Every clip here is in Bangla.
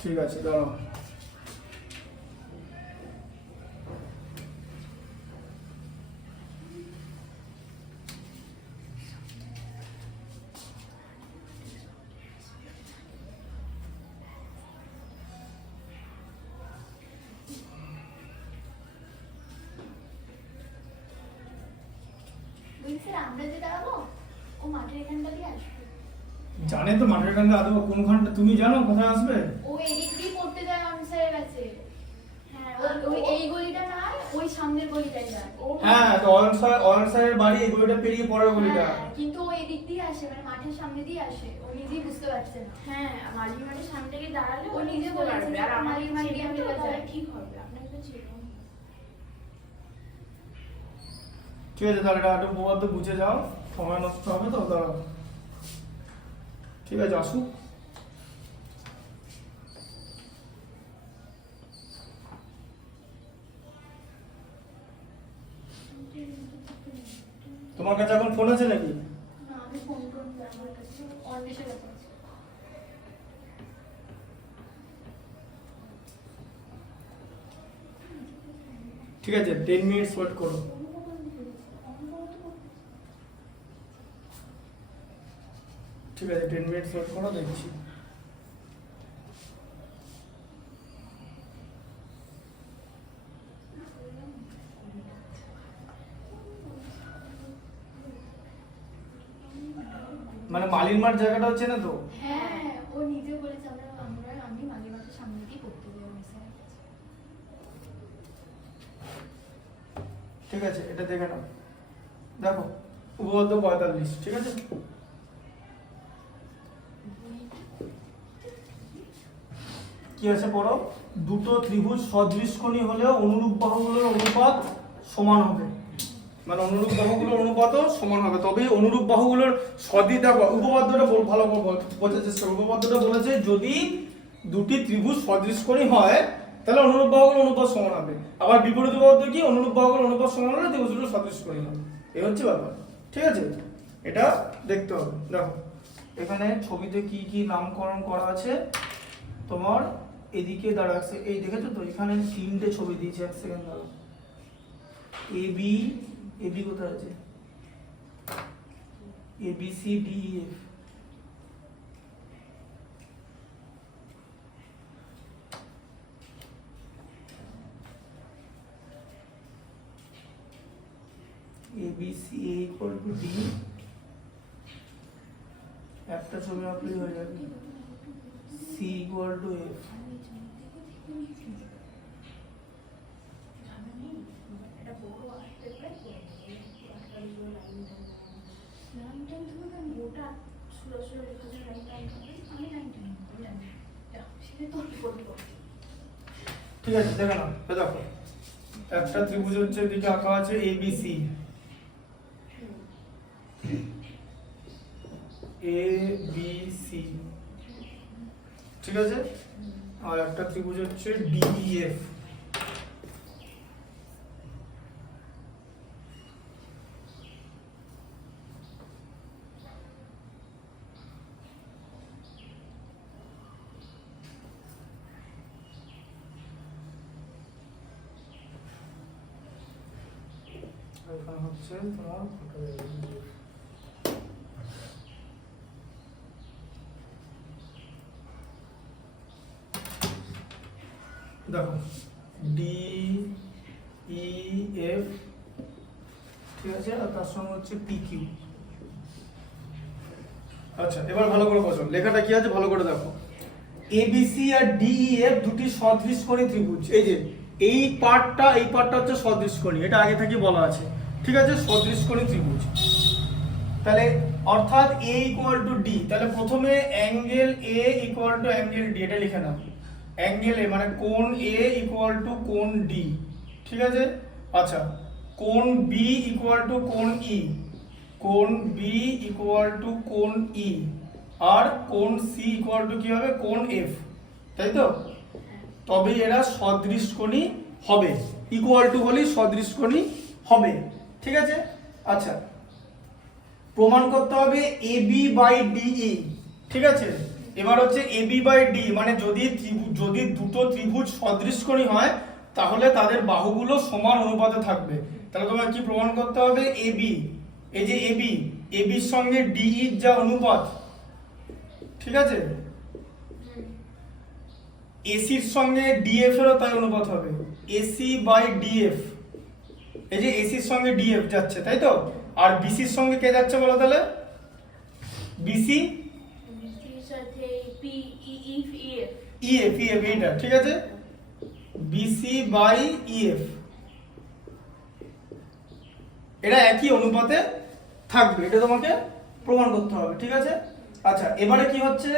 ঠিক আছে, দাঁড়াও। আমরা যে দাঁড়াবো ও মাঠের এখানটা দিয়ে আসবে। জানে তো মাঠের এখানটা আসবে কোনখানটা, তুমি জানো কোথায় আসবে? ও এদিক দিয়ে পড়তে যায় অনসারের কাছে। হ্যাঁ, ওই এই গলিটা না, ওই সামনের গলিটাই যায়। হ্যাঁ, তো অনসারের বাড়ি এই গলিটা পেরিয়ে পরের গলিটা। কিন্তু ও এদিক দিয়ে আসে, মানে মাঠের সামনে দিয়ে আসে, ও নিজেই বুঝতে পারছে না। হ্যাঁ, মালির মাঠের সামনে থেকে দাঁড়ালে ও নিজে বলেছে আর আমার মালির মাঠ দিয়ে দিয়ে চলে যায়। ঠিক হবে। আপনাকে তো চেনো। ঠিক আছে, তাহলে এটা একটু উপপাদ্য বুঝে যাও, সময় নষ্ট হবে তো, দাঁড়াও। ঠিক আছে, আসুক। তোমার কাছে এখন ফোন আছে নাকি? না, আমি ফোন করব আমার কাছে অন্বেষের কাছে আছে। ঠিক আছে, 10 মিনিটস ওয়েট করো। ঠিক আছে, 10 মিনিটস ওয়েট করো, দেখছি। মানে মালির মাঠ জায়গাটা হচ্ছে না তো? হ্যাঁ, ও নিজে বলেছে আমি মালির মাঠের সামনে দিয়ে পড়তে যাই অনসারের কাছে। ঠিক আছে, এটা দেখে নাও, দেখো উপপাদ্য 45। ঠিক আছে, কি আছে পড়ো? দুটো ত্রিভুজ সদৃশকোণী হলেও অনুরূপ বাহুগুলোর অনুপাত সমান হবে। মানে অনুরূপ বাহুগুলোর অনুপাতও সমান হবে, তবে অনুরূপ বাহুগুলোর দেখো উপপাদ্যটা ভালো করে বোঝার চেষ্টা করো। উপপাদ্যটা বলেছে যদি দুটি ত্রিভুজ সদৃশকোণী হয় তাহলে অনুরূপ বাহুগুলোর অনুপাত সমান হবে। আবার বিপরীত উপপাদ্য কি? অনুরূপ বাহুগুলোর অনুপাত সমান হলে ত্রিভুজগুলো সদৃশকোণী হবে। এই হচ্ছে ব্যাপার। ঠিক আছে, এটা দেখতে হবে। দেখো এখানে ছবিতে কি কি নামকরণ করা আছে তোমার, এদিকে দাঁড়াচ্ছে, এই দেখেছো তো, এখানে 3টে ছবি দিয়েছে। এক সেকেন্ড দাঁড়াও। এবি কোথায় আছে? ABCDEF। ABC=D। একটা ছবি আঁকলেই হয়ে যাবে। C=F। ঠিক আছে, দেখে নাও। দেখো একটা ত্রিভুজ হচ্ছে, এদিকে আঁকা আছে ABC, ঠিক আছে, আর একটা ত্রিভুজ হচ্ছে DEF। এখানে হচ্ছে তোমার দেখো DEF, ঠিক আছে, আর তার সঙ্গে হচ্ছে PQ। আচ্ছা, এবার ভালো করে বোঝো লেখাটা কি আছে, ভালো করে দেখো। ABC আর DEF দুটি সদৃশকোণী ত্রিভুজ। এই যে এই পার্টটা হচ্ছে সদৃশকোণী, এটা আগে থেকে বলা আছে। ঠিক আছে, সদৃশকোণী ত্রিভুজ। তাহলে অর্থাৎ A=D, তাহলে প্রথমে অ্যাঙ্গেল A = অ্যাঙ্গেল D, এটা লিখে নাও। অ্যাঙ্গেল A মানে কোণ A = কোণ D। ঠিক আছে, আচ্ছা, কোণ B = কোণ E, কোণ B = কোণ E, আর কোণ C = কি হবে? কোণ F, তাই তো? তবে এরা সদৃশকোণী হবে, ইকুয়াল টু হলেই সদৃশকোণী হবে। ঠিক আছে, আচ্ছা, প্রমাণ করতে হবে AB/DE। ঠিক আছে, এবার হচ্ছে এবি বাই ডি, মানে যদি দুটো ত্রিভুজ সদৃশকোণী হয় তাহলে তাদের বাহুগুলো সমান অনুপাতে থাকবে। তাহলে তোমার কি প্রমাণ করতে হবে? এবি, এই যে এবির সঙ্গে ডি এর যা অনুপাত, ঠিক আছে, এসির সঙ্গে ডিএফ এরও তাই অনুপাত হবে, এসি বাই ডিএফ। এই যে এসির সঙ্গে ডিএফ যাচ্ছে, তাই তো? আর বিসির সঙ্গে কে যাচ্ছে বলো তাহলে? বিসি বিসির সাথে পি ইএফ ইএফ এইটা, ঠিক আছে, বিসি বাই ইএফ, এটা একই অনুপাতে থাকবে, এটা তোমাকে প্রমাণ করতে হবে, ঠিক আছে। আচ্ছা, এবারে কি হচ্ছে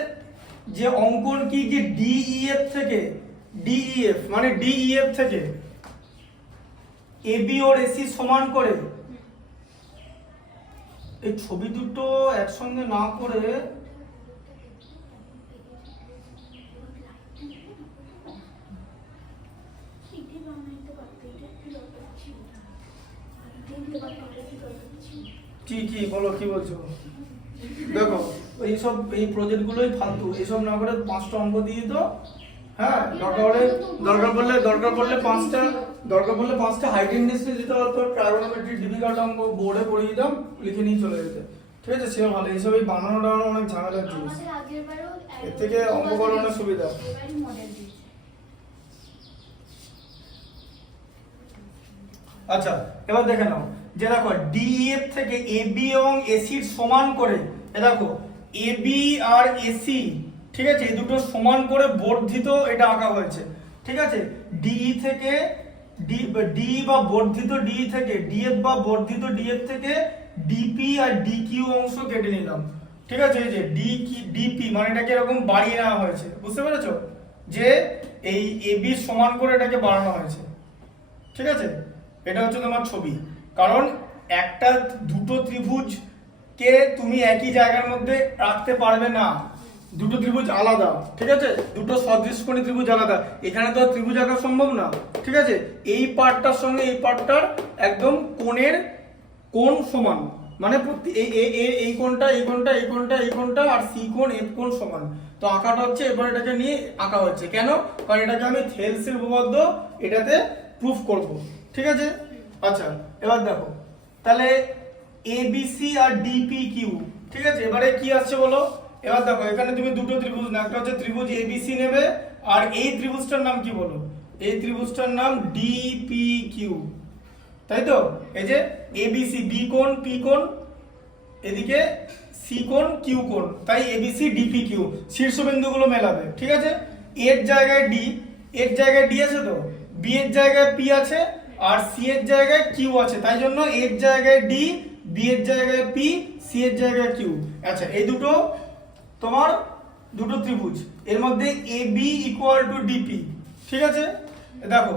যে অঙ্কন কি, যে ডিইএফ থেকে ডিইএফ মানে ডিইএফ থেকে এবি ওর এসি সমান করে, এই ছবি দুটো একসঙ্গে না করে কি বলো, কি বলছো? দেখো এইসব এই প্রজেক্ট গুলোই ফালতু, এইসব না করে 5টা অঙ্ক দিয়ে তো, হ্যাঁ, দরকার পড়লে 5টা হাইট ইন্ডেক্স দিতে পারতো, ট্রাইগোনোমেট্রি ডিফিকাল্ট অঙ্ক বোর্ডে পড়িয়ে দিতাম, লিখে নিয়ে চলে যেতে, ঠিক আছে, সেও ভালো। এইসব এই বানানো অনেক ঝামেলার জিনিস, আমাদের আগের বারও এর থেকে অঙ্ক করার অনেক সুবিধা। এবারই মডেল দিয়েছে। আচ্ছা, এবার দেখে নাও যে দেখো ডিএফ থেকে এবি এবং এসির সমান করে, দেখো এবি আর এসি, ঠিক আছে, এই দুটো সমান করে বর্ধিত এটা আঁকা হয়েছে, ঠিক আছে। ডিই থেকে ডি বা বর্ধিত ডি থেকে ডিএফ বা বর্ধিত ডিএফ থেকে ডিপি আর ডিকিউ অংশ কেটে নিলাম, ঠিক আছে। এই যে ডিপি মানে এটাকে এরকম বাড়িয়ে নেওয়া হয়েছে, বুঝতে পেরেছো, যে এই এবি সমান করে এটাকে বাড়ানো হয়েছে, ঠিক আছে। এটা হচ্ছে তোমার ছবি, কারণ দুটো ত্রিভুজকে তুমি একই জায়গার মধ্যে রাখতে পারবে না, দুটো ত্রিভুজ আলাদা, ঠিক আছে, দুটো সদৃশকোণী ত্রিভুজ আলাদা, এখানে তো ত্রিভুজ আঁকা সম্ভব না, ঠিক আছে। এই পার্টটার সঙ্গে এই পার্টটার একদম কোণ সমান, মানে এই কোণটা এই কোণটা এই কোণটা এই কোণটা আর সি কোণ এফ কোণ সমান, তো আঁকাটা হচ্ছে এবার এটাকে নিয়ে আঁকা হচ্ছে, কেন? কারণ এটাকে আমি থেলসের উপপাদ্য এটাতে প্রুফ করব, ঠিক আছে। আচ্ছা, এবার দেখো তাহলে এবিসি আর ডিপিকিউ, ঠিক আছে, এবারে কি আসছে বলো? এবার দেখো এখানে তুমি দুটো ত্রিভুজ না, একটা হচ্ছে ত্রিভুজ এবিসি নেবে, আর এই ত্রিভুজটার নাম কি বলো? এই ত্রিভুজটার নাম ডিপিকিউ, তাই তো? এই যে এবিসি, বি কোণ পি কোণ, এদিকে সি কোণ কিউ কোণ, তাই এবিসি ডিপিকিউ, শীর্ষবিন্দুগুলো মেলাবে, ঠিক আছে। এর জায়গায় ডি আছে, তো বি এর জায়গায় পি আছে, আর সি এর জায়গায় কিউ আছে, তাই জন্য এর জায়গায় ডি, বি এর জায়গায় পি, সি এর জায়গায় কিউ। আচ্ছা, এই দুটো তোমার দুটো ত্রিভুজ, এর মধ্যে এবি ইকুয়াল টু ডিপি, ঠিক আছে। দেখো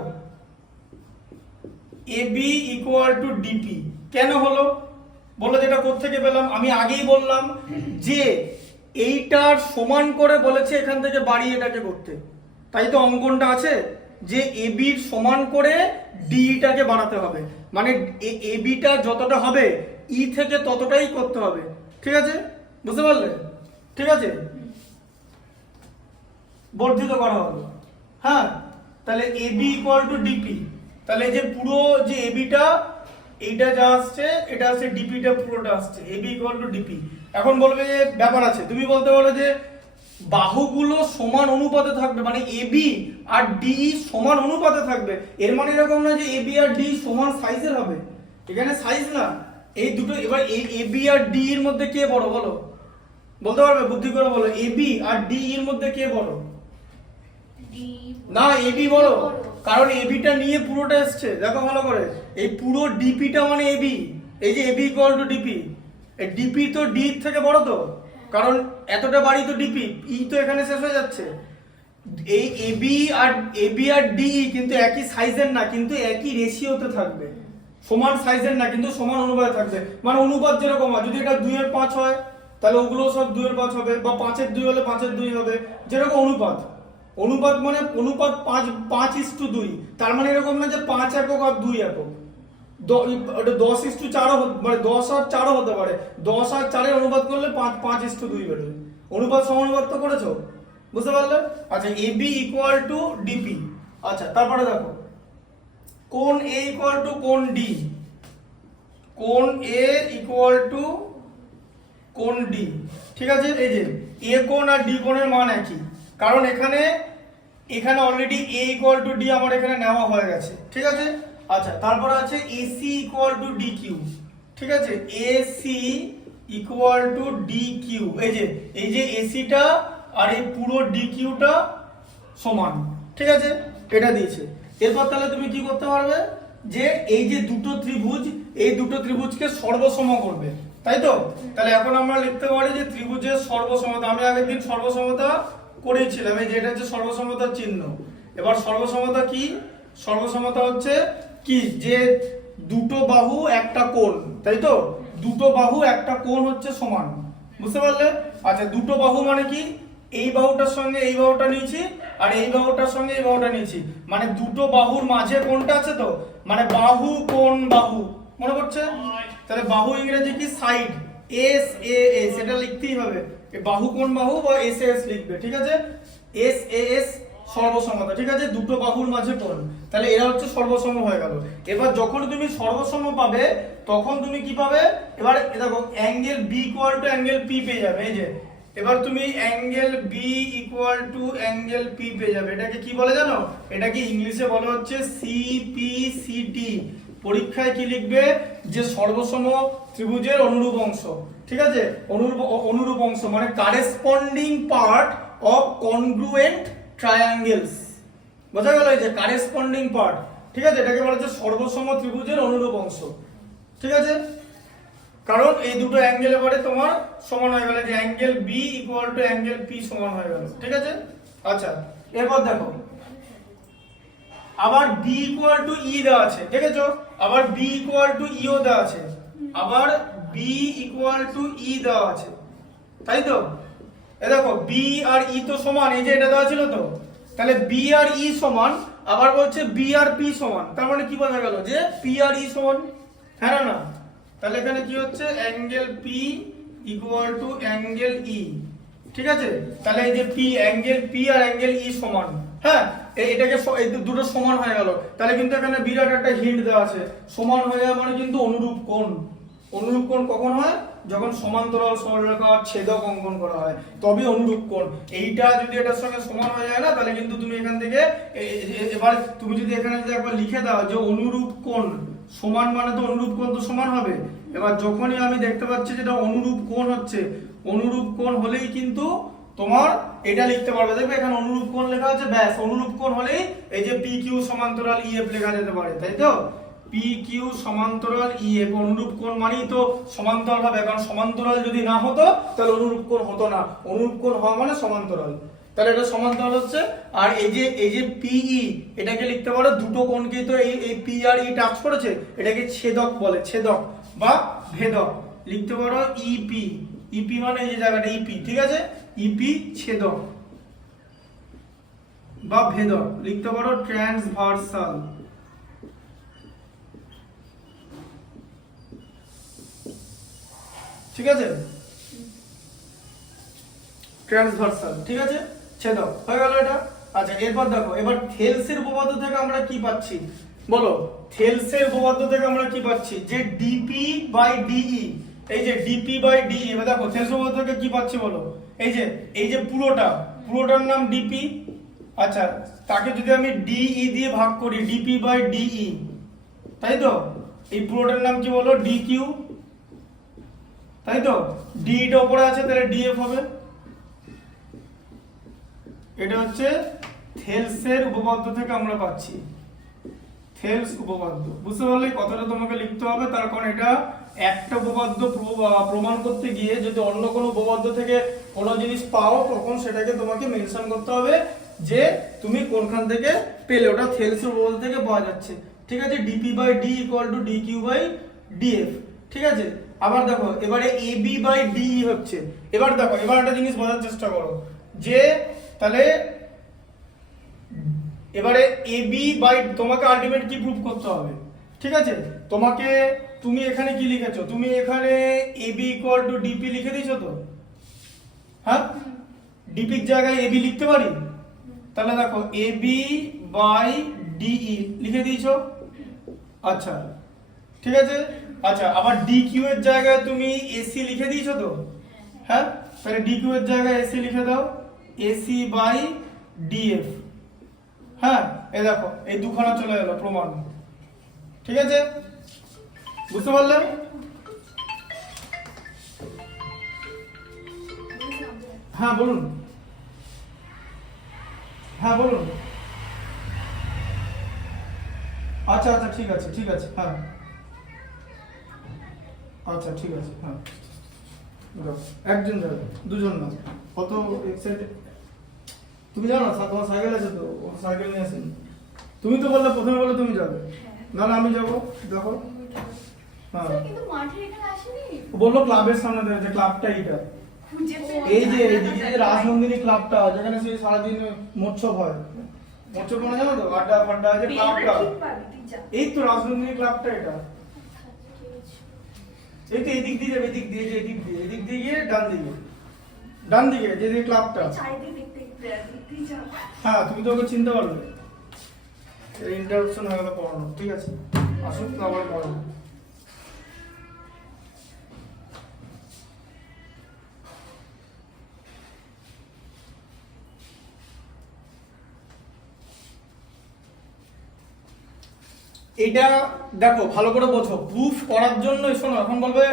এবি ইকুয়াল টু ডিপি কেন হলো বলো, যেটা কোত্থেকে পেলাম? আমি আগেই বললাম যে এইটার সমান করে বলেছে এখান থেকে বাড়িয়ে এটাকে করতে, তাই তো অঙ্কনটা আছে যে এবির সমান করে ডিটাকে বাড়াতে হবে, মানে এবিটা যতটা হবে ই থেকে ততটাই করতে হবে, ঠিক আছে, বুঝতে পারলে? ঠিক আছে, বর্ধিত করা হলো, হ্যাঁ। তাহলে এবি ইকুয়াল টু ডিপি, তাহলে যে পুরো যে এবিটা এইটা যা আসছে এটা আসছে, ডিপিটা পুরোটা আসছে, এবি ইকুয়াল টু ডিপি। এখন বলবে যে ব্যাপার আছে, তুমি বলতে পারো যে বাহুগুলো সমান অনুপাতে থাকবে, মানে এবি আর ডি সমান অনুপাতে থাকবে, এর মানে এরকম না যে এবি আর ডি সমান সাইজের হবে, এখানে সাইজ না, এই দুটো। এবার এবি আর ডি এর মধ্যে কে বড় বলো, বলতে পারবে? বুদ্ধি করে বলো, এবি আর ডি এর মধ্যে কে বড়? না, এবি বড়, কারণ এবিটা নিয়ে পুরোটা এসছে, দেখো ভালো করে, এই পুরো ডিপিটা মানে এবি, এই যে এবি ইকুয়াল টু ডিপি, এই ডিপি তো ডি থেকে বড়, তো কারণ এতটা বাড়ি তো ডিপি, ই তো এখানে শেষ হয়ে যাচ্ছে। এই এবি আর ডি কিন্তু একই সাইজের না, কিন্তু একই রেশিওতে থাকবে, সমান সাইজের না কিন্তু সমান অনুপাতে থাকবে, মানে অনুপাত যেরকম হয়, যদি এটা 2 এর 5 হয় তাহলে ওগুলো সব 2 এর 5 হবে, বা 5 এর 2 হলে 5 এর 2 হবে, যেরকম অনুপাত মানে অনুপাত 5:2, তার মানে এরকম না যে 5 একক আর 2 একক, 10:4 মানে 10 আর 4 হতে পারে, 10 আর 4 এর অনুপাত করলে 5:2 বেরোবে, অনুপাত সমানুপাত্য করেছো, বুঝতে পারলে? আচ্ছা এবি ইকুয়াল টু ডিপি। আচ্ছা তারপরে দেখো কোণ এ ইকুয়াল টু কোণ ডি, কোণ এ ইকুয়াল টু কোণ ডি, ঠিক আছে? এই যে এ কোণ আর ডি কোণের মান একই, কারণ এখানে already A equal to D আমার এখানে নেওয়া হয়ে গেছে, ঠিক আছে? আচ্ছা তারপরে আছে AC equal to D Q, ঠিক আছে? AC equal to D Q, এই যে এসিটা আর এই পুরো ডি কিউটা সমান, ঠিক আছে? এটা দিয়েছে। এরপর তাহলে তুমি কি করতে পারবে, যে এই যে দুটো ত্রিভুজ, এই দুটো ত্রিভুজকে সর্বসম করবে, তাই তো? তাহলে এখন আমরা লিখতে পারি যে ত্রিভুজের সর্বসমতা, আমি আগের দিন সর্বসমতা করেছিলাম, এই যে এটা হচ্ছে সর্বসমতার চিহ্ন। এবার সর্বসমতা কি? সর্বসমতা হচ্ছে কি, যে দুটো বাহু একটা কোণ, তাই তো? দুটো বাহু একটা কোণ হচ্ছে সমান, বুঝতে পারলে? আচ্ছা দুটো বাহু মানে কি, এই বাহুটার সঙ্গে এই বাহুটা নিয়েছি আর এই বাহুটার সঙ্গে এই বাহুটা নিয়েছি, মানে দুটো বাহুর মাঝে কোণটা আছে, তো মানে বাহু কোণ বাহু, মনে পড়ছে? তাহলে বাহু ইংরেজি কি? সাইড, এস এ এস, এটা লিখতেই হবে, বাহু কোণ বাহু বা এস এস লিখবে, ঠিক আছে? এস এ এস সর্বসমতা, ঠিক আছে? দুটো বাহুর মাঝে কোণ, তাহলে এরা হচ্ছে সর্বসম হয়ে গেল। এবার যখন তুমি সর্বসম পাবে তখন তুমি কি পাবে, এবার দেখো angle B equal to angle P পেয়ে যাবে, এই যে এবার তুমি angle B equal to angle P পেয়ে যাবে। এটাকে কি বলে জানো? এটাকে ইংলিশে বলা হচ্ছে সিপিসিটি। পরীক্ষায় কি লিখবে, যে সর্বসম ত্রিভুজের অনুরূপ অংশ, ঠিক আছে? অনুরূপ অংশ মানে corresponding part of congruent triangles, বোঝা গেল? এই যে কারেসপন্ডিং পার্ট, ঠিক আছে? এটাকে বলা হচ্ছে সর্বসম ত্রিভুজের অনুরূপ অংশ, ঠিক আছে? কারণ এই দুটো অ্যাঙ্গেল এবারে তোমার সমান হয়ে গেল, যে angle B equal to angle P সমান হয়ে গেল, ঠিক আছে? আচ্ছা এরপর দেখো আবার বি ইকুয়াল টু ই দেওয়া আছে, দেখেছো? আবার বি ইকুয়াল টু ইও দেওয়া আছে, আবার বি ইকুয়াল টু ই দেওয়া আছে, তাই তো? এ দেখো বি আর ই তো সমান, এই যে এটা দেওয়া ছিল তো, তাহলে বি আর ই সমান, আবার বলছে বি আর পি সমান, তার মানে কি বোঝা গেল, যে পি আর ই সমান, হ্যাঁ না? তাহলে এখানে কি হচ্ছে, angle P equal to angle E, ঠিক আছে? তাহলে এই যে P, angle P R angle E সমান, হ্যাঁ এটাকে এই দুটো সমান হয়ে গেল। তাহলে কিন্তু এখানে বিরাট একটা হিন্ট দেওয়া আছে, সমান হয়ে যাওয়া মানে কিন্তু অনুরূপ কোণ। অনুরূপ কোণ কখন হয়, যখন সমান্তরাল সরলরেখা ছেদক অঙ্কন করা হয়, তবে অনুরূপ কোণ। এইটা যদি এটার সঙ্গে সমান হয়ে যায় না, তাহলে কিন্তু তুমি এখান থেকে এবার তুমি যদি এখানে যদি একবার লিখে দাও যে অনুরূপ কোণ সমান, মানে তো অনুরূপ কোণ তো সমান হবে। এবার যখনই আমি দেখতে পাচ্ছি যেটা অনুরূপ কোণ হচ্ছে, অনুরূপ কোণ হলেই কিন্তু তোমার এটা লিখতে পারবে, দেখবে এখানে অনুরূপ কোণ লেখা আছে, ব্যাস অনুরূপ কোণ হলেই এই যে পি কিউ সমান্তরাল ইএফ লেখা যেতে পারে, তাই তো? পি কিউ সমান্তরাল ইএফ, অনুরূপ কোণ মানেই তো সমান্তরাল হবে, কারণ সমান্তরাল যদি না হতো তাহলে অনুরূপ কোণ হতো না, অনুরূপ কোণ হওয়া মানে সমান্তরাল, তাহলে এটা সমান্তরাল হচ্ছে। আর এই যে পিই, এটাকে লিখতে পারো দুটো কোণকে তো এই পি আর ই টাচ করেছে, এটাকে ছেদক বলে, ছেদক বা ভেদক, লিখতে পারো ইপি, ইপি মানে এই যে জায়গাটা ইপি, ঠিক আছে? ইপি ছেদক বা ভেদক, লিখতে পারো ট্রান্সভার্সাল, ঠিক আছে? ট্রান্সভার্সাল, ঠিক আছে? ছেদক হয়ে গেল এটা। আচ্ছা এরপর দেখো, এবার থেলসের উপপাদ্য থেকে আমরা কি পাচ্ছি বলো? থেলসের উপপাদ্য থেকে আমরা কি পাচ্ছি, যে ডিপি বাই ডিই, এই যে ডিপি বাই ডিই, এবার দেখো থেলসের উপপাদ্য থেকে কি পাচ্ছি বলো? এই যে পুরোটার নাম ডিপি, আচ্ছা তাকে যদি আমি ডিই দিয়ে ভাগ করি, ডিপি বাই ডিই, তাই তো? এই পুরোটার নাম কি বলো? ডিকিউ, তাই তো? ডিটা উপরে আছে, তাহলে ডিএফ হবে। এটা হচ্ছে থেলসের উপপাদ্য থেকে আমরা পাচ্ছি, থেলস উপপাদ্য। বুঝতে পারলে কতটা তোমাকে লিখতে হবে, তার কারণ এটা একটা উপপাদ্য প্রমাণ করতে গিয়ে যদি অন্য কোনো উপপাদ্য থেকে কোনো জিনিস পাও, তখন সেটাকে তোমাকে মেনশন করতে হবে যে তুমি কোনখান থেকে পেলে, ওটা থেলসের উপপাদ্য থেকে পাওয়া যাচ্ছে, ঠিক আছে? DP by D equal to DQ by DF, ঠিক আছে? আবার দেখো এবারে এবি বাই ডিই হচ্ছে, এবার দেখো এবার একটা জিনিস বোঝার চেষ্টা করো, যে তাহলে এবারে এবি বাই, তোমাকে আলটিমেট কি প্রুফ করতে হবে, ঠিক আছে? তুমি এখানে কি লিখেছো, তুমি এখানে এবি ইকুয়াল টু ডিপি লিখে দিয়েছো তো, হ্যাঁ, ডিপির জায়গায় এবি লিখতে পারি? তাহলে দেখো এবি বাই ডিই লিখে দিয়েছো। আচ্ছা ঠিক আছে। আচ্ছা আবার ডিকিউ এর জায়গায় তুমি এসি লিখে দিয়েছো তো? হ্যাঁ, তাহলে ডিকিউ এর জায়গায় এসি লিখে দাও, এসি বাই ডিএফ। হ্যাঁ, এই দেখো এই দুখানা চলে গেল প্রমাণ। ঠিক আছে, বুঝতে পারলে? হ্যাঁ বলুন, হ্যাঁ বলুন। আচ্ছা আচ্ছা ঠিক আছে ঠিক আছে, হ্যাঁ আচ্ছা ঠিক আছে, হ্যাঁ যাও। একজন যাবে, দুজন না। কত এক্সাইটেড তুমি জানো? তোমার সাইকেল আছে তো, ও সাইকেল নিয়ে আসেন। তুমি তো বললে প্রথমে, বলে তুমি যাবে, না না আমি যাবো। দেখো হ্যাঁ, স্যার কিন্তু মাঠে এখানে আসেনি। ও বললো ক্লাবের সামনে দেবে, যে ক্লাবটা এইটা, এই যে এইদিকে যে রাজনন্দিনী ক্লাবটা, যেখানে সেই সারাদিন মৎস্যব হয়, মৎস্যব মানে জানো তো, আড্ডা ফাড্ডা, যে ক্লাবটা, এই তো রাজনন্দিনী ক্লাবটা এটা। এই তো এদিক দিয়ে যাবে, এদিক দিয়ে, যে এদিক দিয়ে, এদিক দিয়ে গিয়ে ডান দিকে, ডান দিকে যে যে ক্লাবটা। হ্যাঁ তুমি তো ওকে চিনতে পারবে। ইন্টারাপশন হয়ে গেল পড়ানো, ঠিক আছে আসুক তো আবার পড়ানো। এটা দেখো ভালো করে বোঝো, প্রুফ করার জন্য শোনো, এখন বলবে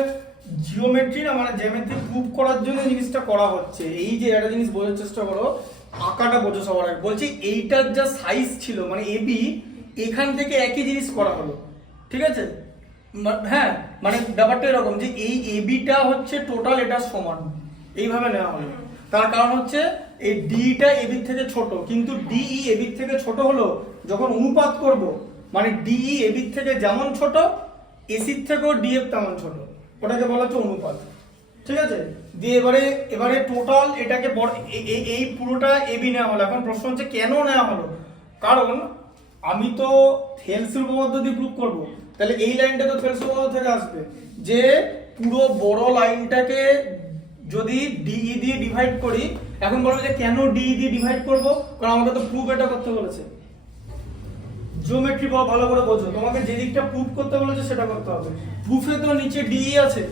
জিওমেট্রি না মানে জ্যামিতি প্রুফ করার জন্য জিনিসটা করা হচ্ছে। এই যে একটা জিনিস বোঝার চেষ্টা করো, আঁকাটা বোঝো সবার আগে। বলছি এইটার যা সাইজ ছিল মানে এবি, এখান থেকে একই জিনিস করা হলো, ঠিক আছে? হ্যাঁ মানে ব্যাপারটা এরকম যে এই এবিটা হচ্ছে টোটাল এটা সমান, এইভাবে নেওয়া হলো। তার কারণ হচ্ছে এই ডিটা এবির থেকে ছোট, কিন্তু ডিই এবির থেকে ছোট হলো যখন অনুপাত করব, মানে ডিই এবির থেকে যেমন ছোট, এসির থেকেও ডিএফ তেমন ছোট, ওটাকে বলা হচ্ছে অনুপাত। ঠিক আছে, দিয়ে এবারে টোটাল এটাকে এই পুরোটা এবি নেওয়া হলো। এখন প্রশ্ন হচ্ছে কেন নেওয়া হলো? কারণ আমি তো থেলসের উপপাদ্য দিয়ে প্রুফ করব, তাহলে এই লাইনটা তো থেলসের উপপাদ্য থেকে আসবে, যে পুরো বড় লাইনটাকে যদি ডিই দিয়ে ডিভাইড করি। এখন বলবো যে কেন ডিই দিয়ে ডিভাইড করব? কারণ আমাকে তো প্রুফ এটা করতে বলেছে। জিওমেট্রি ভালো করে বোঝো, তোমাকে যে দিকটা প্রুফ করতে বলেছে সেটা করতে হবে। প্রুফে তো নিচে ডিই আছে,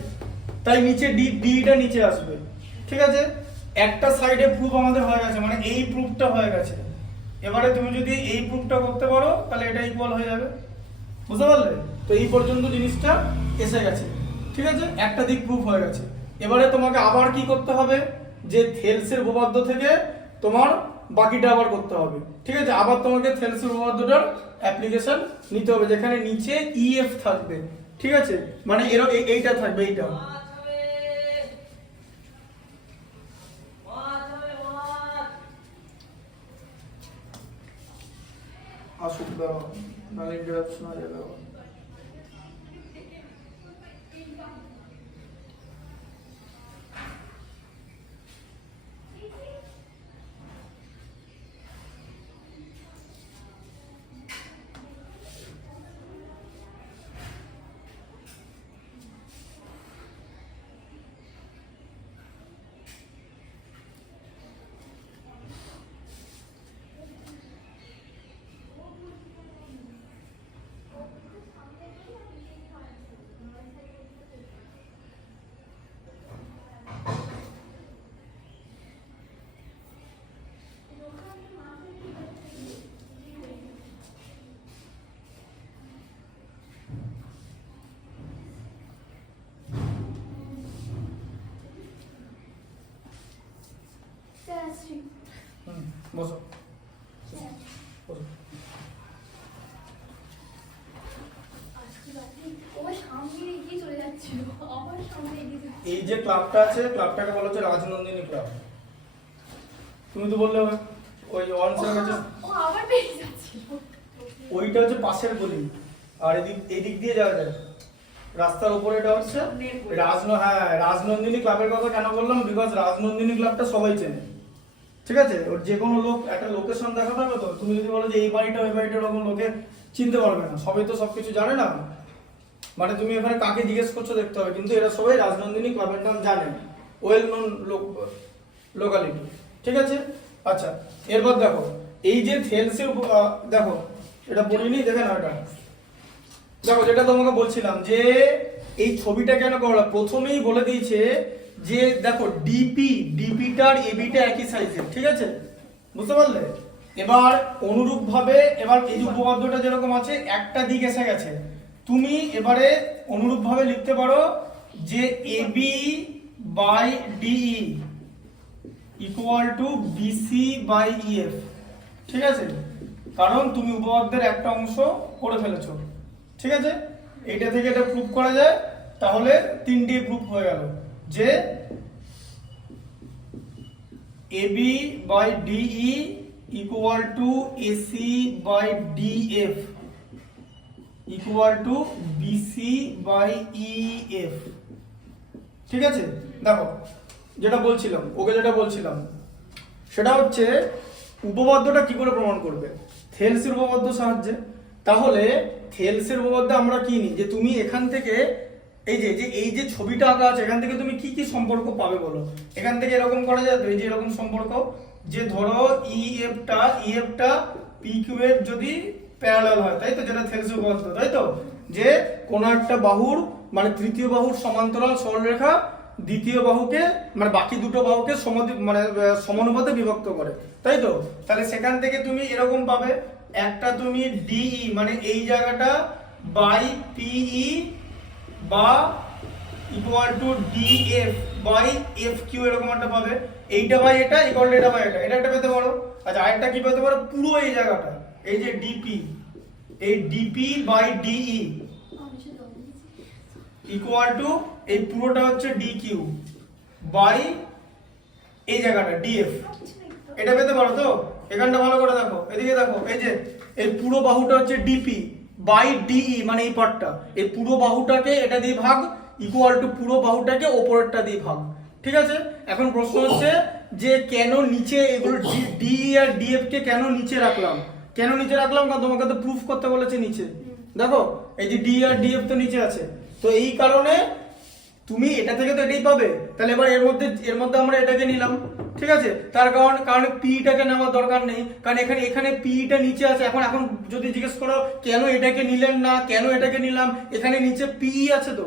তাই নিচে ডিটা নিচে আসবে। ঠিক আছে, একটা সাইডে প্রুফ আমাদের হয়ে গেছে, মানে এই প্রুফটা হয়ে গেছে। এবারে তুমি যদি এই প্রুফটা করতে পারো তাহলে এটা ইকুয়াল হয়ে যাবে, বুঝতে পারলে? তো এই পর্যন্ত জিনিসটা এসে গেছে। ঠিক আছে, একটা দিক প্রুফ হয়ে গেছে। এবারে তোমাকে আবার কি করতে হবে, যে থেলসের উপপাদ্য থেকে তোমার বাকিটা আবার করতে হবে। ঠিক আছে, আবার তোমাকে থেলসের উপপাদ্যটার অ্যাপ্লিকেশন নিতে হবে, যেখানে নিচে ইএফ থাকবে। ঠিক আছে, মানে এইটা থাকবে, এইটা। আসুক দাও, নাহলে ইন্টারাপশন হয়ে যাবে। বসো, বসো। এই যে ক্লাবটা আছে, ক্লাবটাকে বলা হচ্ছে রাজনন্দিনী ক্লাব। তুমি তো বললে ওই অনসের কাছে ওইটা হচ্ছে পাশের গলি, আর এদিক দিয়ে যাওয়া যায় রাস্তার উপরে। এটা হচ্ছে রাজনন্দিনী ক্লাবের কথা কেন বললাম? বিকজ রাজনন্দিনী ক্লাবটা সবাই চেনে। ঠিক আছে, ওর যে কোনো লোক একটা লোকেশন দেখাতে হবে, তো তুমি যদি বলো যে এই বাড়িটা ওই বাড়িটা, ওরকম লোকে চিনতে পারবে না, সবাই তো সবকিছু জানে না। মানে তুমি এখানে কাকে জিজ্ঞেস করছো দেখতে হবে, কিন্তু এরা সবাই রাজনন্দিনী ক্লাবের নাম জানে, ওয়েল নোন লোক। লোকালিটি, ঠিক আছে। আচ্ছা এরপর দেখো এই যে থেলসের দেখো এটা পড়িনি, দেখে না এটা দেখো, যেটা তোমাকে বলছিলাম যে এই ছবিটা কেন করলাম, প্রথমেই বলে দিয়েছে যে দেখো ডিপিটার এবিটা একই সাইজের, ঠিক আছে, বুঝতে পারলে। এবার অনুরূপ ভাবে এবার এই যে উপপাদ্যটা যেরকম আছে একটা দিক এসে গেছে, তুমি এবারে অনুরূপ ভাবে লিখতে পারো যে AB by DE equal to BC by EF, ঠিক আছে, কারণ তুমি উপপাদ্যের একটা অংশ করে ফেলেছো, ঠিক আছে। এইটা থেকে এটা প্রুফ করা যায়, তাহলে তিনটি প্রুফ হয়ে গেল যে AB by DE equal to AC by DF equal to BC by EF, ঠিক আছে। দেখো যেটা বলছিলাম, ওকে যেটা বলছিলাম সেটা হচ্ছে উপপাদ্যটা কি করে প্রমাণ করবে, থেলসের উপপাদ্য সাহায্যে। তাহলে থেলসের উপপাদ্য আমরা কি নিই, যে তুমি এখান থেকে এই যে ছবিটা আঁকা আছে এখান থেকে তুমি কি কি সম্পর্ক পাবে বলো। এখান থেকে এরকম করা যায় তো, এই যে এরকম সম্পর্ক, যে ধরো ইএফটা পিকিউ এর যদি প্যারালাল হয়, তাই তো, যেটা থেলসের উপপাদ্য, তাই তো, যে কোন একটা বাহুর মানে তৃতীয় বাহুর সমান্তরাল সরলরেখা দ্বিতীয় বাহুকে মানে বাকি দুটো বাহুকে সমানুপাতে বিভক্ত করে, তাই তো। তাহলে সেখান থেকে তুমি এরকম পাবে, একটা তুমি ডিই মানে এই জায়গাটা বাই পিই বা equal to DF by F Q এরকম একটা পাবে, এইটা বাই এটা ইকুয়াল টু এটা বাই এটা, এটা একটা পেতে পারো। আচ্ছা আরেকটা কি পেতে পারো, পুরো এই জায়গাটা এই যে ডিপি, এই DP by DE equal to এই পুরোটা হচ্ছে ডি কিউ বাই এই জায়গাটা ডিএফ, এটা পেতে পারো তো। এখানটা ভালো করে দেখো, এদিকে দেখো, এই যে এই পুরো বাহুটা হচ্ছে ডিপি বাই ডিই মানে এই পার্টটা, এই পুরো বাহুটাকে এটা দিয়ে ভাগ ইকুয়াল টু পুরো বাহুটাকে ওপরেরটা দিয়ে ভাগ, ঠিক আছে। এখন প্রশ্ন হচ্ছে যে কেন নিচে এগুলো ডিই আর ডিএফ কে কেন নিচে রাখলাম, কেন নিচে রাখলাম, কারণ তোমাকে তো প্রুফ করতে বলেছে নিচে, দেখো এই যে ডি আর ডিএফ তো নিচে আছে, তো এই কারণে তুমি এটা থেকে তো এটাই পাবে। তাহলে এবার এর মধ্যে আমরা এটাকে নিলাম, ঠিক আছে, তার কারণ পিটাকে নেওয়ার দরকার নেই, কারণ এখানে পিটা নিচে আছে। এখন যদি জিজ্ঞেস করো কেন এটাকে নিলেন না, কেন এটাকে নিলাম, এখানে নিচে পি আছে, তো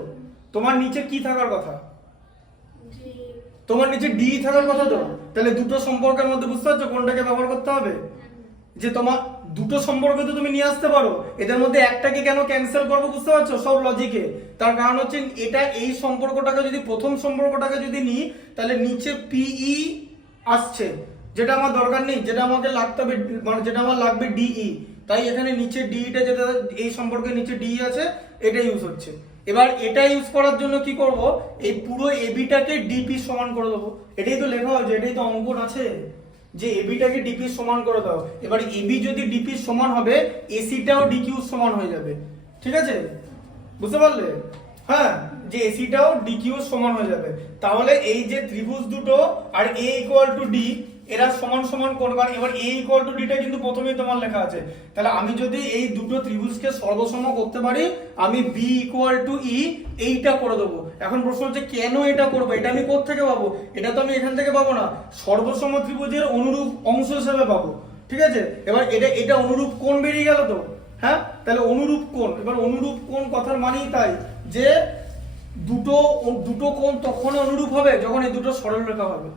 তোমার নিচে কি থাকার কথা, তোমার নিচে ডি থাকার কথা তো। তাহলে দুটো সম্পর্কের মধ্যে বুঝতে পারছো কোনটাকে ব্যবহার করতে হবে, যে তোমার দুটো সম্পর্ক তো তুমি নিয়ে আসতে পারো, এদের মধ্যে একটাকে কেন ক্যান্সেল করবো বুঝতে পারছো, সব লজিকে। তার কারণ হচ্ছে এটা এই সম্পর্কটাকে যদি প্রথম সম্পর্কটাকে যদি নিই তাহলে নিচে পিই আসছে, যেটা আমার দরকার নেই, যেটা আমাকে লাগতে হবে মানে যেটা আমার লাগবে ডিই, তাই এখানে নিচে ডিটা যেটা এই সম্পর্কের নিচে ডি আছে এটা ইউজ হচ্ছে। এবার এটা ইউজ করার জন্য কি করব, এই পুরো এবিটাকে ডিপি সমান করে দেবো, এটাই তো লেখা হয়েছে, এটাই তো অঙ্কন আছে যে এবিটাকে ডিপি সমান করে দাও। এবার এবি যদি ডিপি সমান হবে এসিটাও ডিকিউ সমান হয়ে যাবে, ঠিক আছে, বুঝতে পারলে, হ্যাঁ, যে এসিটাও ডিকিউ সমান হয়ে যাবে। তাহলে এই যে ত্রিভুজ দুটো আর এ ইকুয়াল টু ডি এরা সমান সমান কোণ, কারণ এবার এ ইকুয়াল টু ডিটা কিন্তু প্রথমেই তোমার লেখা আছে। তাহলে আমি যদি এই দুটো ত্রিভুজকে সর্বসম করতে পারি আমি বি ইকুয়াল টু ই এইটা করে দেবো। এখন প্রশ্ন হচ্ছে কেন এটা করবো, এটা আমি কোথা থেকে পাবো, এটা তো আমি এখান থেকে পাবো না, সর্বসম ত্রিভুজের অনুরূপ অংশ হিসেবে পাবো, ঠিক আছে। এবার এটা অনুরূপ কোণ বেরিয়ে গেল তো, হ্যাঁ, তাহলে অনুরূপ কোণ, এবার অনুরূপ কোণ কথার মানেই তাই যে দুটো কোণ তখন অনুরূপ হবে যখন এই দুটো সরলরেখা হবে,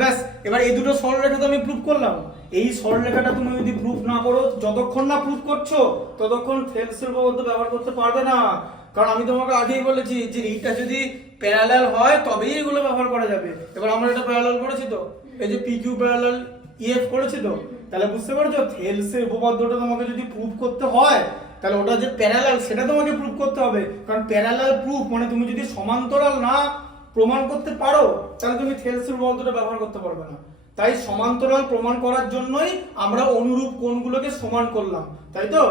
ব্যাস। এবার এই দুটো সরলরেখা তো আমি প্রুফ করলাম, এই সরলরেখাটা তুমি যদি প্রুফ না করো, যতক্ষণ না প্রুফ করছো ততক্ষণ থেলসের উপপাদ্য ব্যবহার করতে পারবে না। কারণ আমি তোমাকে আগেই বলেছি যে এইটা যদি প্যারালাল হয় তবেই এগুলো ব্যবহার করা যাবে। এবার আমরা এটা প্যারালাল করেছি তো, এই যে পিকিউ প্যারালাল ইএফ করেছি তো, তাহলে বুঝতে পারছো থেলসের উপপাদ্যটা তোমাকে যদি প্রুফ করতে হয় তাহলে ওটা যে প্যারালাল সেটা তোমাকে প্রুফ করতে হবে। কারণ প্যারালাল প্রুফ মানে তুমি যদি সমান্তরাল না প্রমাণ করতে পারো তাহলে তুমি থেলসের উপপাদ্যটা ব্যবহার করতে পারবে না। তাই সমান্তরাল প্রমাণ করার জন্যই আমরা অনুরূপ কোণগুলোকে সমান করলাম, তাই তো।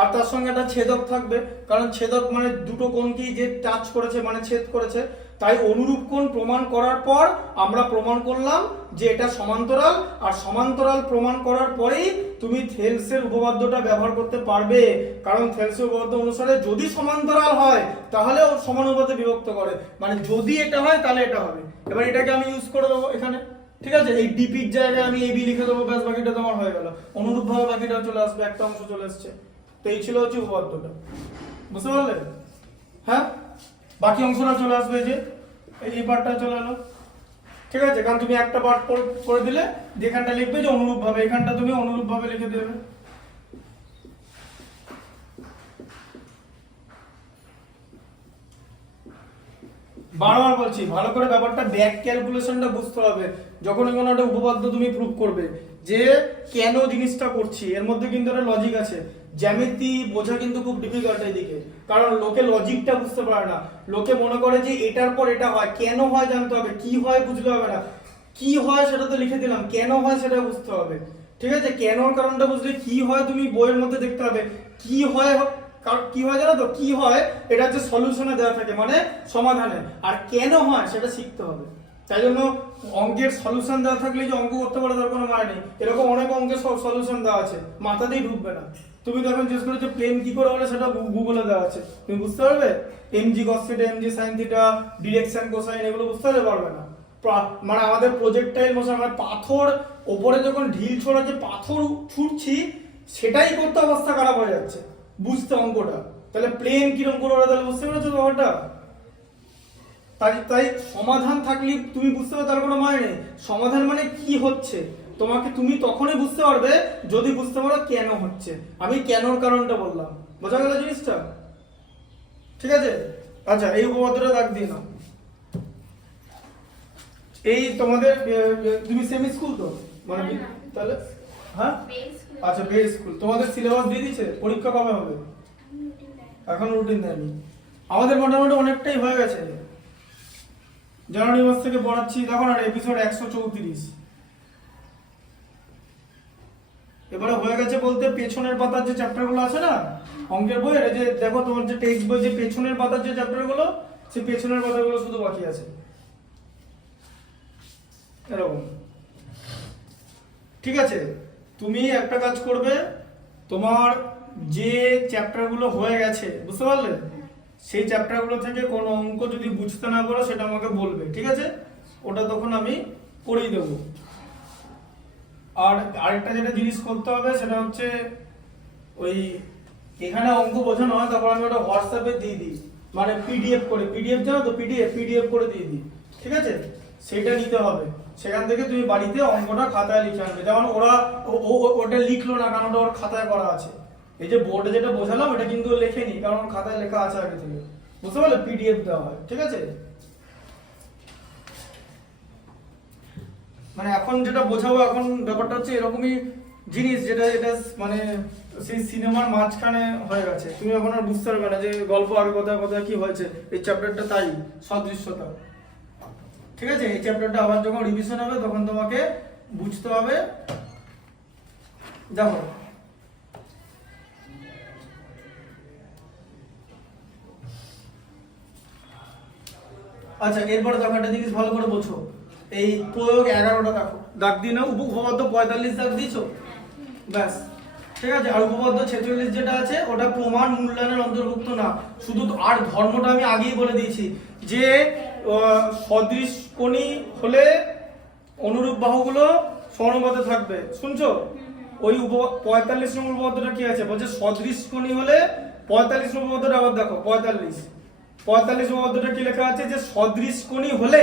আর তার সঙ্গে একটা ছেদক থাকবে, কারণ ছেদক মানে দুটো কোণকেই যে টাচ করেছে মানে ছেদ করেছে। তাই অনুরূপ কোণ প্রমাণ করার পর আমরা প্রমাণ করলাম যে এটা সমান্তরাল, আর সমান্তরাল প্রমাণ করার পরেই তুমি থেলসের উপপাদ্যটা ব্যবহার করতে পারবে। কারণ থেলসের উপপাদ্য অনুসারে যদি সমান্তরাল হয় তাহলে সমানুপাতে বিভক্ত করে, মানে যদি এটা হয় তাহলে এটা হবে। এবার এটাকে আমি ইউজ করে দেবো এখানে, ঠিক আছে, এই ডিপির জায়গায় আমি এবি লিখে দেবো, ব্যাস বাকিটা তোমার হয়ে গেল। অনুরূপভাবে বাকিটা চলে আসবে, একটা অংশ চলে আসছে। তো এই ছিল হচ্ছে উপপাদ্যটা, বুঝতে পারলে? হ্যাঁ, বাকি অংশটা চলে আসবে, এই যে এই পার্টটা চলে এলো। ঠিক আছে, কারণ তুমি একটা পার্ট করে দিলে, যেখানটা লিখবে যে অনুরূপভাবে, এখানটা তুমি অনুরূপভাবে লিখে দেবে। বারবার বলছি, ভালো করে ব্যাপারটা ব্যাক ক্যালকুলেশনটা বুঝতে হবে যখন কোনো একটা উপপাদ্য তুমি প্রুভ করবে, যে কেন জিনিসটা করছি। এর মধ্যে কিন্তু একটা লজিক আছে। জ্যামিতি বোঝা কিন্তু খুব ডিফিকাল্ট এইদিকে, কারণ লোকে লজিকটা বুঝতে পারে না। লোকে মনে করে যে এটার পর এটা হয়, কেন হয় জানতে হবে, কি হয় বুঝলে হবে না। কি হয় সেটা তো লিখে দিলাম, কেন হয় সেটা বুঝতে হবে। ঠিক আছে, কেনর কারণটা বুঝলে কি হয় তুমি বইয়ের মধ্যে দেখতে হবে। কি হয়, কি হয় জানো তো, কি হয় এটা হচ্ছে সলিউশনে দেওয়া থাকে, মানে সমাধানে। আর কেন হয় সেটা শিখতে হবে। তাই জন্য অঙ্কের সলিউশন দেওয়া থাকলে যে অঙ্ক করতে পারে তার কোনো মানে নেই। এরকম অনেক অঙ্কের সলিউশন দেওয়া আছে, মাথাতেই ঢুকবে না। তুমি যখন জিজ্ঞেস করেছো প্লেন কি করে হলে, সেটা গুগলে দেওয়া আছে, তুমি বুঝতে পারবে? MG cos theta, MG sine theta, direction cosine, এগুলো বুঝতে পারবে না। মানে আমাদের প্রজেক্টাইল মোশন, মানে পাথর ওপরে যখন ঢিল ছোড়া, যে পাথর ছুটছি সেটাই করতে অবস্থা খারাপ হয়ে যাচ্ছে বুঝতে অঙ্কটা। তাহলে প্লেন কিরকম করে ওরা, তাহলে বুঝতে পেরেছো ব্যাপারটা? তাই সমাধান থাকলে তুমি বুঝতে পারবে, তার কোনো মানে নেই। সমাধান মানে কি হচ্ছে তোমাকে, তুমি তখনই বুঝতে পারবে যদি বুঝতে পারো কেন হচ্ছে। আমি কেনর কারণটা বললাম, বোঝা গেল জিনিসটা? ঠিক আছে, আচ্ছা এই উপপাদ্যটা দাগ দিয়ে নাও। এই তোমাদের তুমি সেমি স্কুল তো, মানে তাহলে হ্যাঁ, আচ্ছা বেস স্কুল। তোমাদের সিলেবাস দিয়ে দিয়েছে, পরীক্ষা কবে হবে? এখন রুটিন দেয়নি। আমাদের মোটামুটি অনেকটাই হয়ে গেছে। জানুয়ারি মাস থেকে পড়াচ্ছি, তখন আর এপিসোড 134। এবারে হয়ে গেছে বলতে পেছনের পাতার যে চ্যাপ্টারগুলো আছে না অঙ্কের বইয়ের, যে দেখো তোমার যে টেক্সট বই, যে পেছনের পাতার যে চ্যাপ্টারগুলো, সেই পেছনের পাতাগুলো শুধু বাকি আছে এরকম। ঠিক আছে, তুমি একটা কাজ করবে, তোমার যে চ্যাপ্টারগুলো হয়ে গেছে, বুঝতে পারলে, সেই চ্যাপ্টারগুলো থেকে কোনো অঙ্ক যদি বুঝতে না পারো সেটা আমাকে বলবে, ঠিক আছে? ওটা তখন আমি করিয়ে দেবো। আর আরেকটা যেটা জিনিস করতে হবে সেটা হচ্ছে, ওই এখানে অঙ্ক বোঝানো হয়, তারপর আমি ওটা হোয়াটসঅ্যাপে দিয়ে দিই, মানে পিডিএফ করে, পিডিএফ জানো তো, পিডিএফ করে দিয়ে দিই, ঠিক আছে? সেটা নিতে হবে, সেখান থেকে তুমি বাড়িতে অঙ্কটা খাতায় লিখে আনবে। যেমন ওরা ওটা লিখলো না, কারণ ওটা ওর খাতায় করা আছে। এই যে বোর্ডে যেটা বোঝালাম এটা কিন্তু লেখেনি, কারণ খাতায় লেখা আছে আগে থেকে, বুঝতে পারলে? পিডিএফ দেওয়া হয়, ঠিক আছে? মানে এখন যেটা বোঝাবো, এখন ব্যাপারটা হচ্ছে এরকমই জিনিস, যেটা এটা মানে সেই সিনেমার মাঝখানে হয়ে গেছে। তুমি এখন আর বুঝতে পারবে না যে গল্প আগে কোথায় কোথায় কি হয়েছে। এই চ্যাপ্টারটা তাই সদৃশ্যতা, ঠিক আছে? এই চ্যাপ্টারটা আবার যখন রিভিশন হবে তখন তোমাকে বুঝতে হবে। দেখো আচ্ছা, এরপরে দেখো একটা জিনিস ভালো করে বোঝো। এই প্রয়োগ 11টা দেখো, দাগ দিয়ে নাও। উপপাদ্য 45 দাগ দিয়েছো, ব্যাস, ঠিক আছে? আর উপপাদ্য 46 যেটা আছে ওটা প্রমাণ মূল্যায়নের অন্তর্ভুক্ত না, শুধু। আর ধর্মটা আমি আগেই বলে দিয়েছি, যে সদৃশ কোণী হলে অনুরূপ বাহুগুলো সমানুপাতে থাকবে, শুনছো? ওই 45 নম্বর উপপাদ্যটা কি আছে, বলছে সদৃশ কোণী হলে 45 নম্বর উপপাদ্যটা আবার দেখো, 45 উপপাদ্যটা কি লেখা আছে, যে সদৃশ কোণী হলে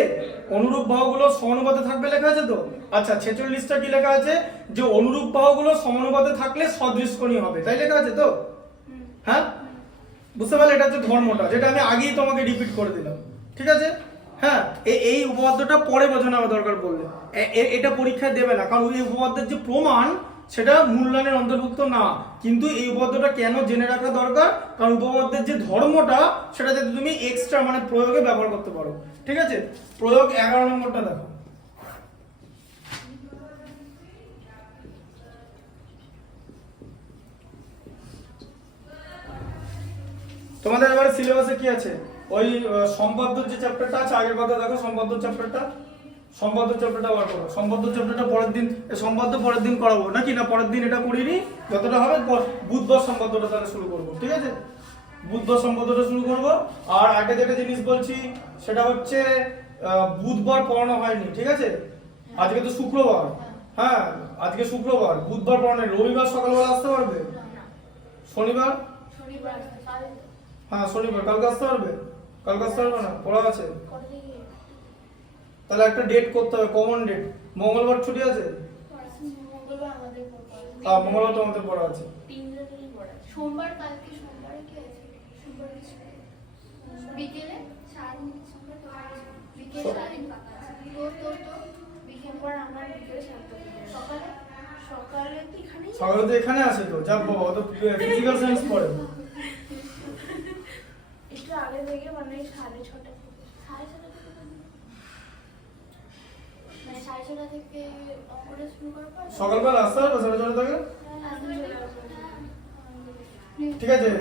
অনুরূপ বাহুগুলো সমানুপাতে থাকবে, লেখা আছে তো। আচ্ছা 46টা কি লেখা আছে, যে অনুরূপ বাহুগুলো সমানুপাতে থাকলে সদৃশ কোণী হবে, তাই লেখা আছে তো। হ্যাঁ, বুঝতে পারলে? এটা হচ্ছে ধর্মটা, যেটা আমি আগেই তোমাকে রিপিট করে দিলাম, ঠিক আছে? হ্যাঁ, এই উপপাদ্যটা পরে বোঝানো আমার দরকার পড়লে, এটা পরীক্ষায় দেবে না, কারণ এই উপপাদ্যের যে প্রমাণ সেটা মূল্যায়নের অন্তর্ভুক্ত না। কিন্তু এই উপপাদ্যটা কেন জেনে রাখা দরকার, কারণ উপপাদ্যের যে ধর্মটা সেটা যাতে তুমি এক্সট্রা মানে প্রয়োগে ব্যবহার করতে পারো, ঠিক আছে? প্রয়োগ 11 নম্বরটা দেখো। তোমাদের এবারে সিলেবাসে কি আছে, ওই সম্পাদ্য যে চ্যাপ্টারটা আছে, আগের কথা দেখো, সম্পাদ্য চ্যাপ্টারটা বার করো। সম্পাদ্য চ্যাপ্টারটা পরের দিন, সম্পাদ্য পরের দিন করাবো নাকি না, পরের দিন এটা করিনি, যতটা হবে বুধবার সম্পাদ্যটা তাহলে শুরু করবো, ঠিক আছে? বুধবার সম্পাদ্যটা শুরু করব। আর আগে যেটা জিনিস বলছি সেটা হচ্ছে বুধবার পড়ানো হয়নি, ঠিক আছে? আজকে তো শুক্রবার, হ্যাঁ আজকে শুক্রবার, বুধবার পড়ানো, রবিবার সকালবেলা আসতে পারবে? না শনিবার? শনিবার কাল হ্যাঁ শনিবার, কালকে আসতে পারবে? কালকে আসতে পারবে না, পড়া আছে। কত থেকে তাহলে একটা ডেট করতে হবে, কমন ডেট। মঙ্গলবার ছুটি আছে? মঙ্গলবার আমাদের পড়া হ্যাঁ মঙ্গলবার তো আমাদের পড়া আছে। 3 দিনই পড়া আছে। সোমবার কালকে সোমবারে কি আছে? সোমবার কিছু নেই। বিকেলে সারাদিন সোমবার তো আছে। বিকেলে সারাদিন ফাঁকা আছে। তো বিকেল সোমবার আমার বিকেলে 7টা থেকে। সকালে সকালে তো এখানেই সকালে তো এখানে আছে তো, যা বাবা ও তো ফিজিক্যাল সায়েন্স পড়ে। একটু আগে থেকে মানে 6:30 সাড়ে ছটা থেকে মানে সাড়ে ছটা থেকে অঙ্কটা শুরু করার পর সকালবেলা আসতে পারবে 7:30 থেকে? ঠিক আছে,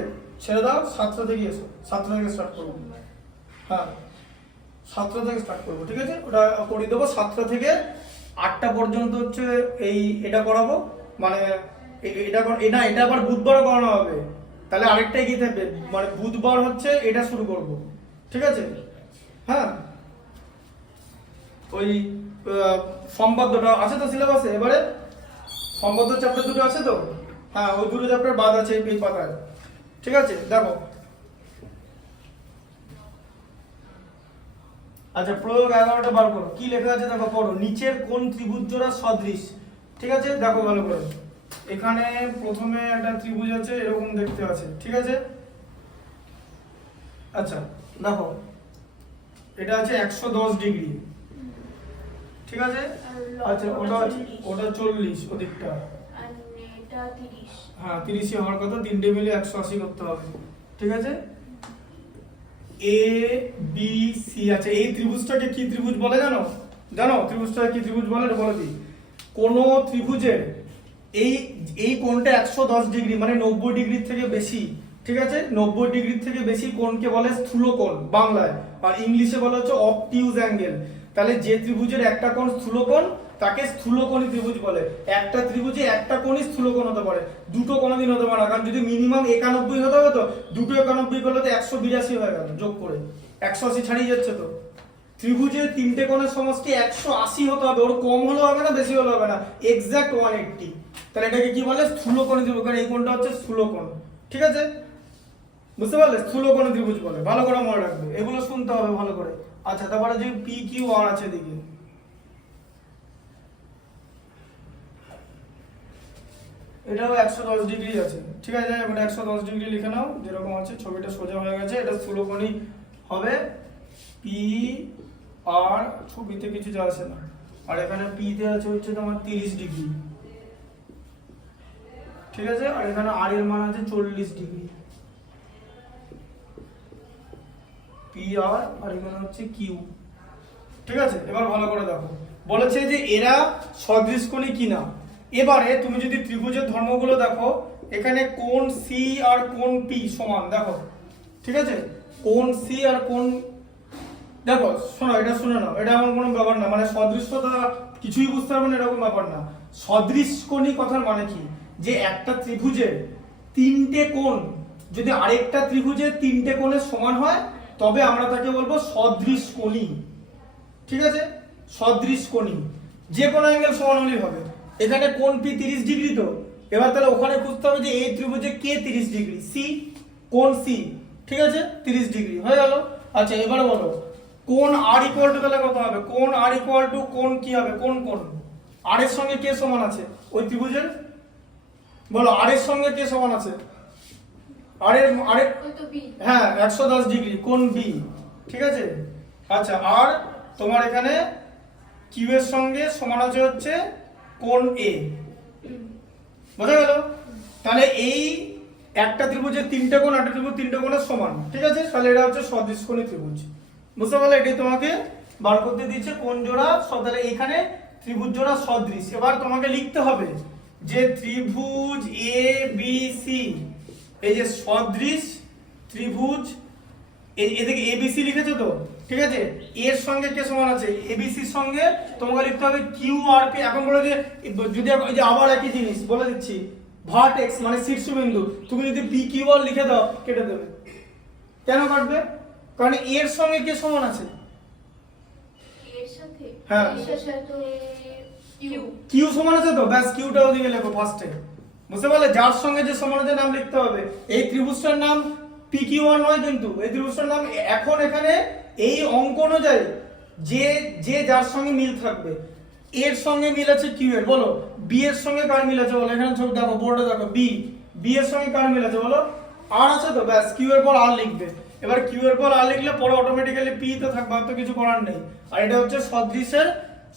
ছেড়ে দাও, 7টা থেকে এসো, 7টা থেকে স্টার্ট করবো। হ্যাঁ 7টা থেকে স্টার্ট করবো, ঠিক আছে, ওটা করিয়ে দেবো। 7টা থেকে 8টা পর্যন্ত হচ্ছে এটা করাবো, মানে এটা আবার বুধবারও করানো হবে, তাহলে আরেকটা এগিয়ে থাকবে, মানে বুধবার হচ্ছে এটা শুরু করব, ঠিক আছে। হ্যাঁ ওই সম্পাদ্যটা আছে তো সিলেবাসে, এবারে সম্পাদ্য চ্যাপ্টার দুটো আছে তো, হ্যাঁ ওই দুটো চ্যাপ্টার বাদ আছে এই পাতায়, ঠিক আছে। দেখো আচ্ছা, প্রয়োগ 11টা বার করো, কি লেখা আছে দেখো, পড়ো। নিচের কোন ত্রিভুজ জোড়া সদৃশ, ঠিক আছে, দেখো ভালো করে। এখানে প্রথমে একটা ত্রিভুজ আছে, এরকম দেখতে আছে, ঠিক আছে। আচ্ছা দেখো, এটা আছে 110 ডিগ্রি, ঠিক আছে। আচ্ছা ওটা 40 ওদিকটা, আর এটা 30। হ্যাঁ 30ই হওয়ার কথা, তিনটে মিলে 180 করতে হবে, ঠিক আছে। এ বি সি আছে, এই ত্রিভুজটাকে কি ত্রিভুজ বলে জানো? ত্রিভুজটাকে কি ত্রিভুজ বলে এটা বলে দিই। কোন ত্রিভুজের এই কোণটা 110 ডিগ্রি মানে 90 ডিগ্রির থেকে বেশি, ঠিক আছে, 90 ডিগ্রির থেকে বেশি কোণকে বলে স্থূলকোণ বাংলায়, আর ইংলিশে বলা হচ্ছে অবটিউজ অ্যাঙ্গেল। তাহলে যে ত্রিভুজের একটা কোণ স্থূলকোণ তাকে স্থূলকোণী ত্রিভুজ বলে। একটা ত্রিভুজে একটা কোণই স্থূলকোণ হতে পারে, দুটো কোনোদিন হতে পারে না, কারণ যদি মিনিমাম 91 হতে হবে তো দুটো 91 করলে তো 182 হয়ে গেল, যোগ করে 180 ছাড়িয়ে যাচ্ছে তো। ত্রিভুজের তিনটে কোণের সমষ্টি 180 হতে হবে, ওর কম হলে হবে না বেশি হলে হবে না, এক্সাক্ট 180। তাহলে এটাকে কি বলে? স্থূলকোণী ত্রিভুজ, কারণ এই কোণটা হচ্ছে স্থূলকোণ, ঠিক আছে, বুঝতে পারলে? স্থূলকোণী ত্রিভুজ বলে, ভালো করে মনে রাখবে, এগুলো শুনতে হবে ভালো করে। আচ্ছা তারপরে যে পি কিউ আর আছে দেখি, এটাও 110 ডিগ্রি আছে, ঠিক আছে, এটা 110 ডিগ্রি লিখে নাও, যেরকম আছে ছবিটা সোজা হয়ে গেছে, এটা স্থূলকোণী হবে। পি আর ছবিতে কিছু যা আসে না, আর এখানে পি তে আছে হচ্ছে তোমার 30 ডিগ্রি, ঠিক আছে, আর এখানে আর এর মান আছে 40 ডিগ্রি, পি আর এখানে হচ্ছে কিউ, ঠিক আছে। এবার ভালো করে দেখো, বলেছে যে এরা সদৃশকোণী কিনা। এবারে তুমি যদি ত্রিভুজের ধর্মগুলো দেখো, এখানে কোণ সি আর কোণ পি সমান, দেখো, ঠিক আছে, কোণ সি আর কোণ, দেখো শোনো, এটা শুনে নাও, এটা এমন কোনো ব্যাপার না, মানে সদৃশতা কিছুই বুঝতে পারবে না এরকম ব্যাপার না। সদৃশকোণী কথার মানে কি, যে একটা ত্রিভুজের তিনটে কোণ যদি আরেকটা ত্রিভুজের তিনটে কোণের সমান হয় তবে আমরা তাকে বলবো সদৃশকোণী, ঠিক আছে, সদৃশকোণী, যে কোনো অ্যাঙ্গেল সমান হলেই হবে। এখানে কোণ পি 30 ডিগ্রি, তো এবার তাহলে ওখানে খুঁজতে হবে যে এই ত্রিভুজে কে 30 ডিগ্রি, সি, কোণ সি, ঠিক আছে, 30 ডিগ্রি হয়ে গেল। আচ্ছা এবারে বলো কোণ আর ইকুয়াল টু তাহলে কত হবে? কোণ আর ইকুয়াল টু কোণ কি হবে? কোণ আর এর সঙ্গে কে সমান আছে ওই ত্রিভুজের? বলো আর এর সঙ্গে কে সমান আছে? আর এর ওই তো বি, হ্যাঁ 110 ডিগ্রি, কোণ বি, ঠিক আছে। আচ্ছা আর তোমার এখানে কিউ এর সঙ্গে সমান আছে হচ্ছে কোণ এ, বোঝা গেল? তাহলে এই একটা ত্রিভুজের তিনটে কোণ, একটা ত্রিভুজ তিনটে কোণের সমান, ঠিক আছে, তাহলে এটা হচ্ছে সদৃশকোণী ত্রিভুজ, বুঝতে পারলে? এটাই তোমাকে বার করতে দিচ্ছে কোণ জোড়া, তাহলে এখানে ত্রিভুজ জোড়া সদৃশ। এবার তোমাকে লিখতে হবে যে ত্রিভুজ এ বি সি, এই যে সদৃশ ত্রিভুজ, এদিকে এবিসি লিখেছো তো, ঠিক আছে, এর সঙ্গে কে সমান আছে? এবিসির সঙ্গে তোমাকে লিখতে হবে কিউ আর পি। এখন বলে যে যদি এই যে আবার একই জিনিস বলে দিচ্ছি, ভার্টেক্স মানে শীর্ষবিন্দু, তুমি যদি পি কিউ আর লিখে দাও কেটে দেবে। কেন কাটবে? কারণ এর সঙ্গে কে সমান আছে? এর সাথে হ্যাঁ। তিরিশের সাথে ইউ। কিউ সমান আছে তো, ব্যাস কিউটা ওদিকে লেখো ফার্স্টে। বুঝতে পারলে? যার সঙ্গে যে সমান আছে নাম লিখতে হবে। এই ত্রিভুজটার নাম PQ1 নয়, কিন্তু এই ত্রিভুজটার নাম এখন এখানে এই অঙ্ক অনুযায়ী যে যে যার সঙ্গে মিল থাকবে, এর সঙ্গে মিল আছে কিউ এর, বলো বি এর সঙ্গে কার মিল আছে বলো, এখানে ছবি দেখো, বোর্ডে দেখো, বি এর সঙ্গে কার মিল আছে বলো, আর আছে তো, ব্যাস কিউ এর পর আর লিখবে। এবার কিউ এর পর আর লিখলে পরে অটোমেটিক্যালি পি তো থাকবে, আর তো কিছু করার নেই। আর এটা হচ্ছে সদৃশের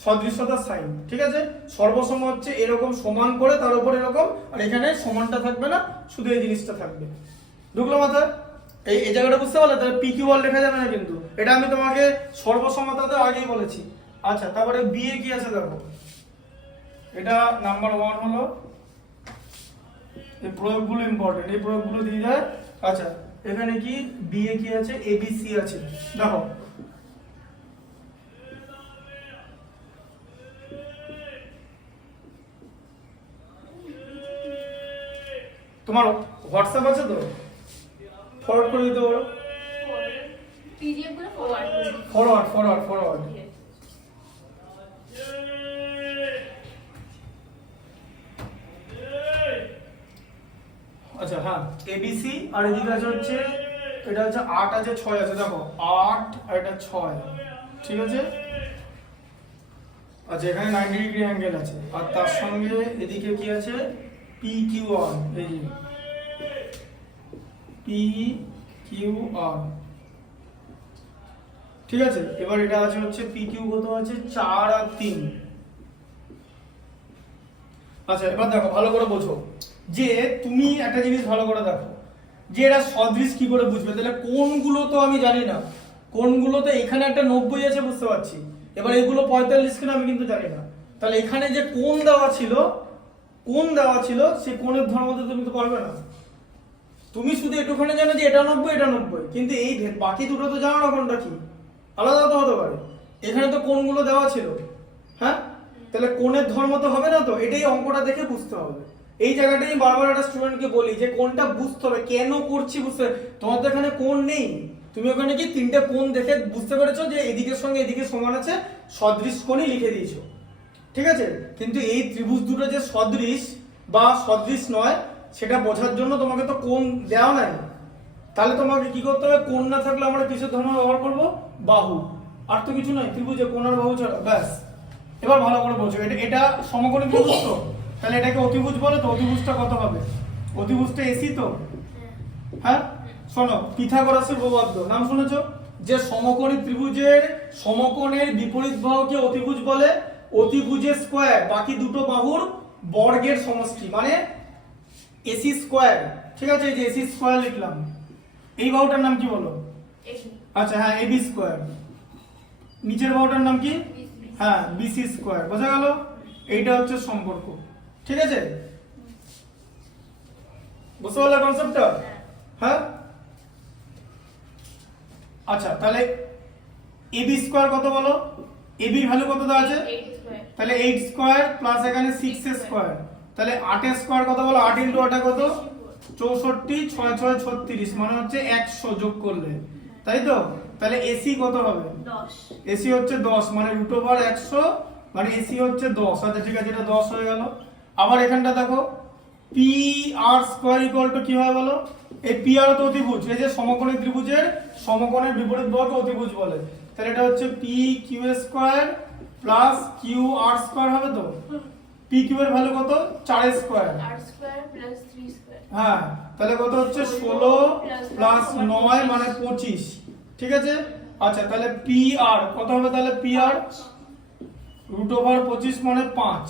সদৃশতার সাইন, ঠিক আছে? সর্বসম হচ্ছে এরকম সমান করে তার উপর এরকম, আর এখানে সমানটা থাকবে না, শুধু এই জিনিসটা থাকবে। ঢুকলো মাথায়? এই জায়গাটা বুঝতে পারলে? তাহলে পি কিউ আর লেখা যাবে না কিন্তু, এটা আমি তোমাকে সর্বসমতাতে আগেই বলেছি। আচ্ছা, তারপরে বি এ কি আছে দেখো, এটা নাম্বার 1 হলো, এই প্রয়োগগুলো ইম্পর্টেন্ট, এই প্রয়োগগুলো দিয়ে যায়। আচ্ছা, এখানে কি বি এ কি আছে, এ বি সি আছে, দেখো তোমার হোয়াটসঅ্যাপ আছে তো, ফরওয়ার্ড করে দিতে পারো, পিডিএফ গুলো ফরওয়ার্ড করে দিই। ফরওয়ার্ড। আচ্ছা, হ্যাঁ, এবিসি আর এদিকে আছে হচ্ছে, এটা হচ্ছে 8 আছে 6 আছে, দেখো 8 আর এটা 6, ঠিক আছে? আচ্ছা, এখানে 90 ডিগ্রি অ্যাঙ্গেল আছে, আর তার সঙ্গে এদিকে কি আছে, PQ1, এই যে PQR, ঠিক আছে? এবার এটা আছে হচ্ছে PQ কত আছে, 4 আর 3। আচ্ছা, এবার দেখো ভালো করে বোঝো, যে তুমি একটা জিনিস ভালো করে দেখো, যে এরা সদৃশ কি করে বুঝবে? তাহলে কোনগুলো তো আমি জানি না, কোনগুলোতে এখানে একটা 90 আছে বুঝতে পারছি, এবার এগুলো 45 কিনা আমি কিন্তু জানি না। তাহলে এখানে যে কোণ দেওয়া ছিল, সেই কোণের ধর্মতে তুমি তো পারবে না। তুমি শুধু একটুখানি জানো যে এটা 90 এটা 90, কিন্তু এই বাকি দুটো তো জানো না কোনটা কি, আলাদা তো হতে পারে। এখানে তো কোণগুলো দেওয়া ছিল, হ্যাঁ? তাহলে কোণের ধর্ম তো হবে না, তো এটাই অঙ্কটা দেখে বুঝতে হবে। এই জায়গাটাই বারবার একটা স্টুডেন্টকে বলি যে কোণটা বুঝতে হবে, কেন করছি বুঝতে। তোমার তো এখানে কোণ নেই, তুমি ওখানে কি তিনটে কোণ দেখে বুঝতে পেরেছো যে এদিকের সঙ্গে এদিকে সমান আছে, সদৃশ কোণই লিখে দিয়েছো, ঠিক আছে? কিন্তু এই ত্রিভুজ দুটো যে সদৃশ বা সদৃশ নয়, সেটা বোঝার জন্য তোমাকে তো কোণ দেওয়া নাই। তাহলে তোমাকে কি করতে হবে, কোণ না থাকলে আমরা কিসের ধর্ম ব্যবহার করবো, বাহু, আর তো কিছু নয় ত্রিভুজে কোণ আর বাহু ছাড়া, ব্যাস। এবার ভালো করে বোঝো, এটা সমকোণী ত্রিভুজ তো, তাহলে এটাকে অতিভুজ বলে, তো অতিভুজটা কত হবে, অতিভুজটা এসি তো, হ্যাঁ? শোনো, পিথাগোরাসের উপপাদ্য নাম শুনেছো, যে সমকোণী ত্রিভুজের সমকোণের বিপরীত বাহুকে অতিভুজ বলে, অতিভুজের স্কয়ার বাকি দুটো বাহুর বর্গের সমষ্টি, মানে এসি স্কয়ার, ঠিক আছে? এই যে এসি স্কয়ার লিখলাম, এই বাহুটার নাম কি বলো? আচ্ছা, হ্যাঁ, এবি স্কয়ার। নিচের বাহুটার নাম কি? হ্যাঁ, বিসি স্কয়ার। বোঝা গেল? এইটা হচ্ছে সম্পর্ক, ঠিক আছে? বুঝতে পারলে কনসেপ্টটা? হ্যাঁ। আচ্ছা, তাহলে এবি স্কয়ার কত বলো, এবির ভ্যালু কত দেওয়া আছে, তাহলে 8 স্কয়ার প্লাস এখানে 6 স্কয়ার, তাহলে 8 এর স্কয়ার কত বলো, 8 * 8 কত, 64, 6 6 36, মানে হচ্ছে 100 যোগ করলে, তাই তো? তাহলে এসি কত হবে, 10। এসি হচ্ছে 10, মানে √100, মানে এসি হচ্ছে 10। আচ্ছা, ঠিক আছে, এটা 10 হয়ে গেল। আবার এখানটা দেখো, P R square equal to কি হয় বলো, এই পি আর তো অতিভুজ, এই যে সমকোণী ত্রিভুজের সমকোণের বিপরীত বাহুকে অতিভুজ বলে, তাহলে এটা হচ্ছে P Q square plus Q R square হবে তো। পি কিউ এর ভ্যালু কত, 4 square, r square plus 3 square. হ্যাঁ, তাহলে কত হচ্ছে 16 প্লাস 9 মানে 25, ঠিক আছে? আচ্ছা, তাহলে পি আর কত হবে, তাহলে পি আর √25 মানে 5।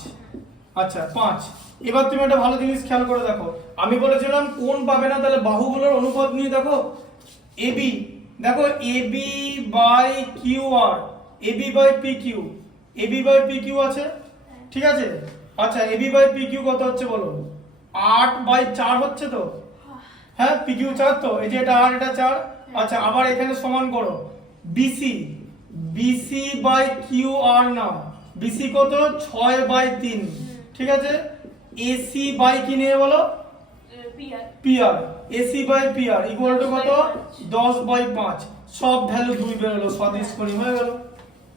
আচ্ছা, 5। এবার তুমি একটা ভালো জিনিস খেয়াল করে দেখো, আমি বলেছিলাম কোণ পাবে না, তাহলে বাহুগুলোর অনুপাত নিয়ে দেখো, এবি, দেখো AB by Q R, AB by P Q, AB by P Q আছে, ঠিক আছে? আচ্ছা, এবি বাই পি কিউ কত হচ্ছে বলো, 8/4 হচ্ছে তো, হ্যাঁ? পি কিউ 4 তো, এই যে এটা 8 এটা 4। আচ্ছা, আবার এখানে সমান করো BC, BC by Q R নাও, বিসি কত, 6/3, ঠিক আছে? এসি বাই কি নিয়ে বলো, PR, AC by PR equal to কত, 10/5, সব ভ্যালু 2 বেরোলো, সদৃশ কোণী হয়ে গেল।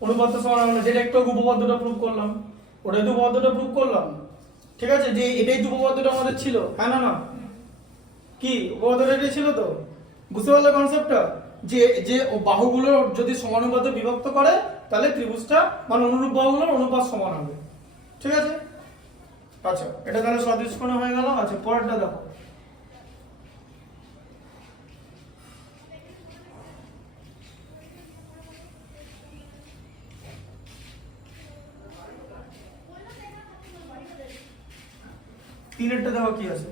অনুপাতটা সমান হবে না, যেটা একটু উপপাদ্যটা প্রুভ করলাম, ওটাই তো উপপাদ্যটা প্রুভ করলাম। ঠিক আছে, যে এটাই তো উপপাদ্যটা আমাদের ছিল, হ্যাঁ না না? কি উপপাদ্যটা এটাই ছিল তো? বুঝতে পারলে কনসেপ্টটা? যে যে বাহুগুলো যদি সমানুপাতে বিভক্ত করে তাহলে ত্রিভুজটা মানে অনুরূপ বাহুগুলোর অনুপাত সমান হবে। ঠিক আছে, আচ্ছা এটা তাহলে সদৃশকোণ হয়ে গেল। আচ্ছা পরেরটা দেখো, তিনেরটা দেখো কি আছে।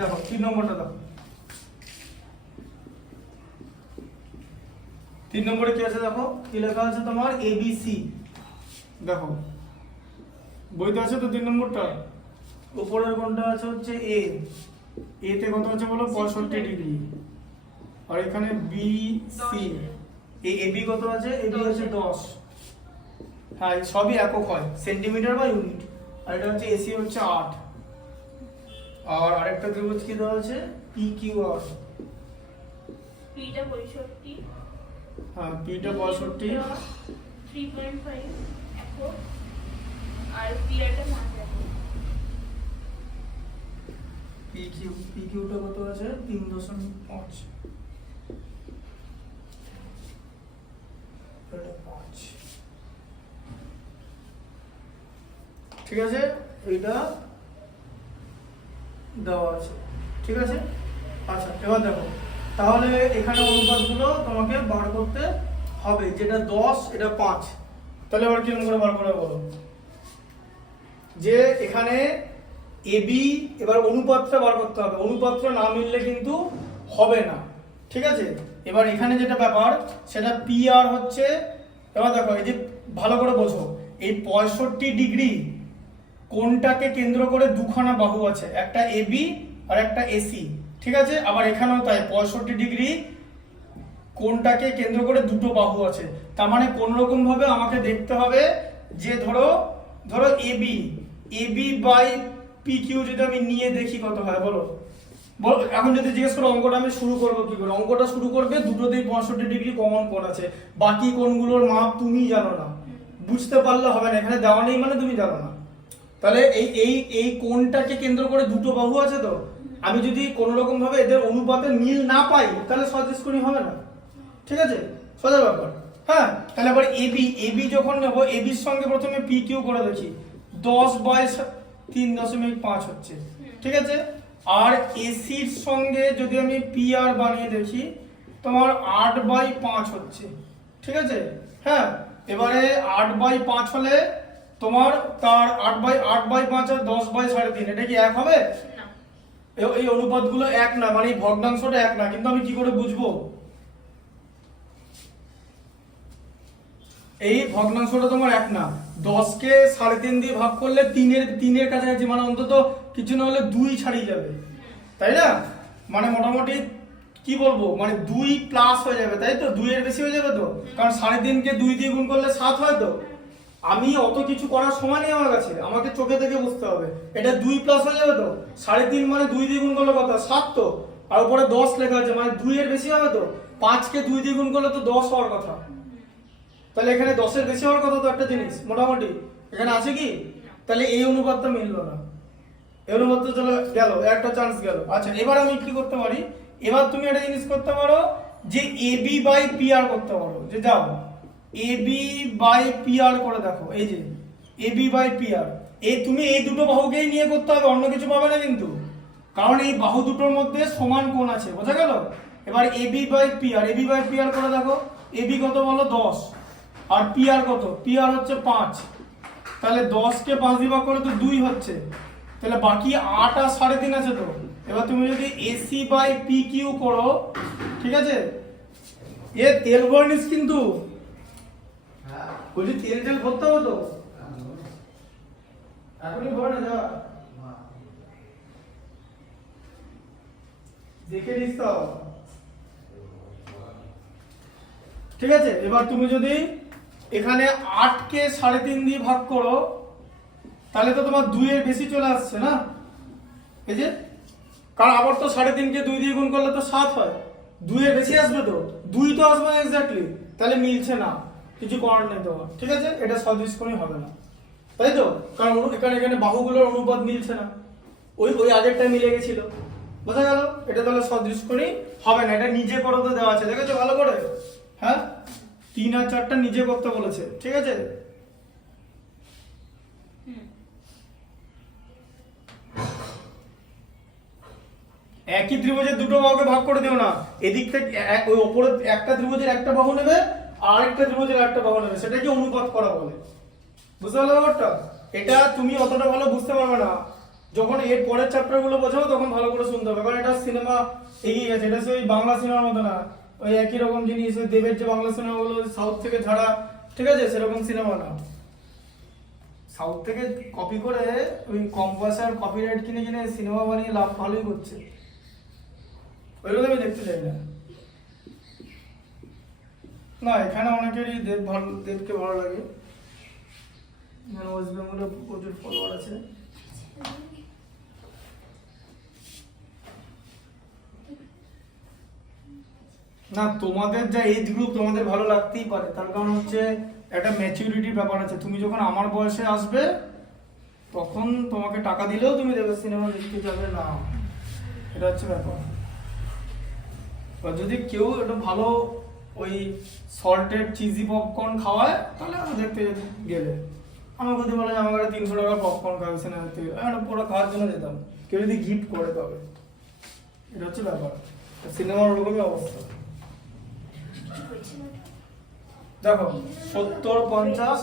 দেখো 3 নম্বরটা দেখো, 3 নম্বরে কি আছে দেখো, কি লেখা আছে তোমার এবিসি। দেখো বইতে আছে তো 3 নম্বরটা, উপরের কোণটা আছে হচ্ছে এ, এতে কত আছে বলো 65 ডিগ্রি, আর এখানে বিসি, এই এবি কত আছে, এবি আছে 10। হ্যাঁ এই সবই একক হয়, সেন্টিমিটার বা ইউনিট। আর এটা হচ্ছে এসি হচ্ছে 8। আর আরেকটা ত্রিভুজ কি দেওয়া আছে, পিকিউআর। পিটা 65, হ্যাঁ পিটা 65, 3.5 একক, আর পিয়ারটা 5 একক। পিকিউটা কত আছে 3.5, ঠিক আছে, এইটা দেওয়া আছে। ঠিক আছে, আচ্ছা এবার দেখো তাহলে এখানে অনুপাতগুলো তোমাকে বার করতে হবে, যেটা 10 এটা 5। তাহলে এবার কিরকম করে বার করে বলো, যে এখানে এবি, এবার অনুপাতটা বার করতে হবে, অনুপাতটা না মিললে কিন্তু হবে না। ঠিক আছে, এবার এখানে যেটা ব্যাপার সেটা পি আর হচ্ছে, এবার দেখো এই যে ভালো করে বোঝো, এই 65 ডিগ্রি কোণটাকে কেন্দ্র করে দুখানা বাহু আছে, একটা এবি আর একটা এসি। ঠিক আছে, আবার এখানেও তাই 65 ডিগ্রি কোণটাকে কেন্দ্র করে দুটো বাহু আছে। তার মানে কোন রকম ভাবে আমাকে দেখতে হবে যে ধরো ধরো A B, A B by P Q যদি আমি নিয়ে দেখি কত হয় বলো। বল এখন যদি জিজ্ঞেস করো অঙ্কটা আমি শুরু করবো কি করে, অঙ্কটা শুরু করবে দুটোতেই 65 ডিগ্রি কমন কোণ আছে, বাকি কোণগুলোর মাপ তুমি জানো না, বুঝতে পারলে হবে না, এখানে দেওয়া নেই মানে তুমি জানো না। তাহলে এই এই এই কোণটাকে কেন্দ্র করে দুটো বাহু আছে, তো আমি যদি কোনো রকম ভাবে এদের অনুপাতে মিল না পাই তাহলে সদৃশকোণী হবে না। ঠিক আছে, সোজা ব্যাপার। হ্যাঁ তাহলে আবার এবি, এবি যখন নেবো এবির সঙ্গে প্রথমে পি কিউ করে দেখি, 10/3.5 হচ্ছে। ঠিক আছে, আর এসির সঙ্গে যদি আমি পি আর বানিয়ে দেখি তোমার 8/5 হচ্ছে। ঠিক আছে, হ্যাঁ এবারে 8/5 হলে তোমার তার 8/5 আর 10/3.5 এটা কি এক হবে? না, এই অনুপাতগুলো এক না, মানে এই ভগ্নাংশটা এক না, কিন্তু আমি কি করে বুঝবো? এই ভগ্নাংশটা তোমার এক না, 10 কে 3.5 দিয়ে ভাগ করলে তিনের কাছাকাছি, মানে অন্তত কিছু না হলে 2 ছাড়িয়ে যাবে, তাই না? মানে মোটামুটি কি বলবো, মানে 2 প্লাস হয়ে যাবে, তাই তো? 2 এর বেশি হয়ে যাবে তো, কারণ 3.5 কে 2 দিয়ে গুণ করলে 7 হয়। তো আমি অত কিছু করার সময় নেই আমার কাছে, আমাকে চোখে দেখে বুঝতে হবে, এটা 2 প্লাস হয়ে যাবে তো। 3.5 মানে 2 দিয়ে গুণ করলে কত 7, তো আর উপরে 10 লেখা আছে, মানে 2 এর বেশি হবে তো। 5 কে 2 দিয়ে গুণ করলে তো 10 হওয়ার কথা, তাহলে এখানে 10 এর বেশি হওয়ার কথা তো একটা জিনিস মোটামুটি, এখানে আছে কি? তাহলে এই অনুপাতটা মিললো না, এই অনুপাতটা চলে গেল, একটা চান্স গেল। আচ্ছা এবার আমি কি করতে পারি, এবার তুমি একটা জিনিস করতে পারো যে এবি বাই পি আর করতে পারো, যে যাও এবি বাই পি আর করে দেখো, এই যে এবি বাই পি আর, এই তুমি এই দুটো বাহুকেই নিয়ে করতে হবে, অন্য কিছু পাবে না কিন্তু, কারণ এই বাহু দুটোর মধ্যে সমান কোণ আছে, বোঝা গেল? এবার AB by P R, AB by P R করে দেখো, এবি কত বলো 10, আর পি আর কত, পি আর হচ্ছে 5, তাহলে 10 কে 5 দিয়ে ভাগ করে তো 2 হচ্ছে, তাহলে বাকি 8 আর 3.5 আছে। তো এবার তুমি যদি এসি বাই পি কিউ করো, ঠিক আছে, এ তেল বর্নিস কিন্তু বলছি তেল ভরতে হবে তো, এখনই ভরে না যা। দেখে নিস তো। ঠিক আছে, এবার তুমি যদি এখানে 8 কে 3.5 দিয়ে ভাগ করো তাহলে তো তোমার 2 এর বেশি চলে আসছে না, এই যে, কারণ আবার তো 3.5 কে 2 দিয়ে গুণ করলে তো 7 হয়, 2 এর বেশি আসবে তো, 2 তো আসবে না এক্স্যাক্টলি, তাহলে মিলছে না, কিছু করার নেই তোমার। ঠিক আছে, এটা সদৃশকোণী হবে না, তাই তো, কারণ এখানে বাহুগুলোর অনুপাত মিলছে না, ওই আগেরটা মিলে গেছিল, বোঝা গেল, এটা তাহলে সদৃশকোণী হবে না। এটা নিজে করতে দেওয়া আছে, দেখেছো ভালো করে, হ্যাঁ 3 আর 4টা নিজে করতে বলেছে। ঠিক আছে, একই ত্রিভুজের দুটো বাহুকে ভাগ করে দিও না, এদিক থেকে ওই উপরে একটা ত্রিভুজের একটা বাহু নেবে আর একটা ত্রিভুজের একটা বাহু নেবে, সেটাকে অনুপাত করা বলে, বুঝতে পারলে ব্যাপারটা? এটা তুমি অতটা ভালো বুঝতে পারবে না, যখন এর পরের চ্যাপ্টার গুলো বোঝাবো তখন ভালো করে শুনতে হবে, কারণ এটা সিনেমা এগিয়ে গেছে, এটা সেই বাংলা সিনেমার মতো না, ওই একই রকম জিনিস, ওই দেবের যে বাংলা সিনেমাগুলো সাউথ থেকে ঝাড়া, ঠিক আছে, সেরকম সিনেমা না, সাউথ থেকে কপি করে ওই কম পয়সার কপিরাইট কিনে কিনে সিনেমা বানিয়ে লাভ ভালোই করছে, ওইগুলো আমি দেখতে চাই না। না এখানে অনেকেরই দেবকে ভালো লাগে, ওয়েস্ট বেঙ্গলে প্রচুর ফলোয়ার আছে। না তোমাদের যা এজ গ্রুপ তোমাদের ভালো লাগতেই পারে, তার কারণ হচ্ছে একটা ম্যাচুরিটির ব্যাপার আছে, তুমি যখন আমার বয়সে আসবে তখন তোমাকে টাকা দিলেও তুমি দেবে সিনেমা দেখতে যাবে না, এটা হচ্ছে ব্যাপার। যদি কেউ একটু ভালো ওই সল্টেড চিজি পপকর্ন খাওয়ায় তাহলে আমি দেখতে গেলে, আমার যদি বলে যে আমার কাছে 300 টাকার পপকর্ন খাবে সিনেমা দেখতে গেলে, আমি পুরো খাওয়ার জন্য যেতাম, কেউ যদি গিফট করে তবে, এটা হচ্ছে ব্যাপার। সিনেমার ওরকমই অবস্থা। দেখো 70, 50,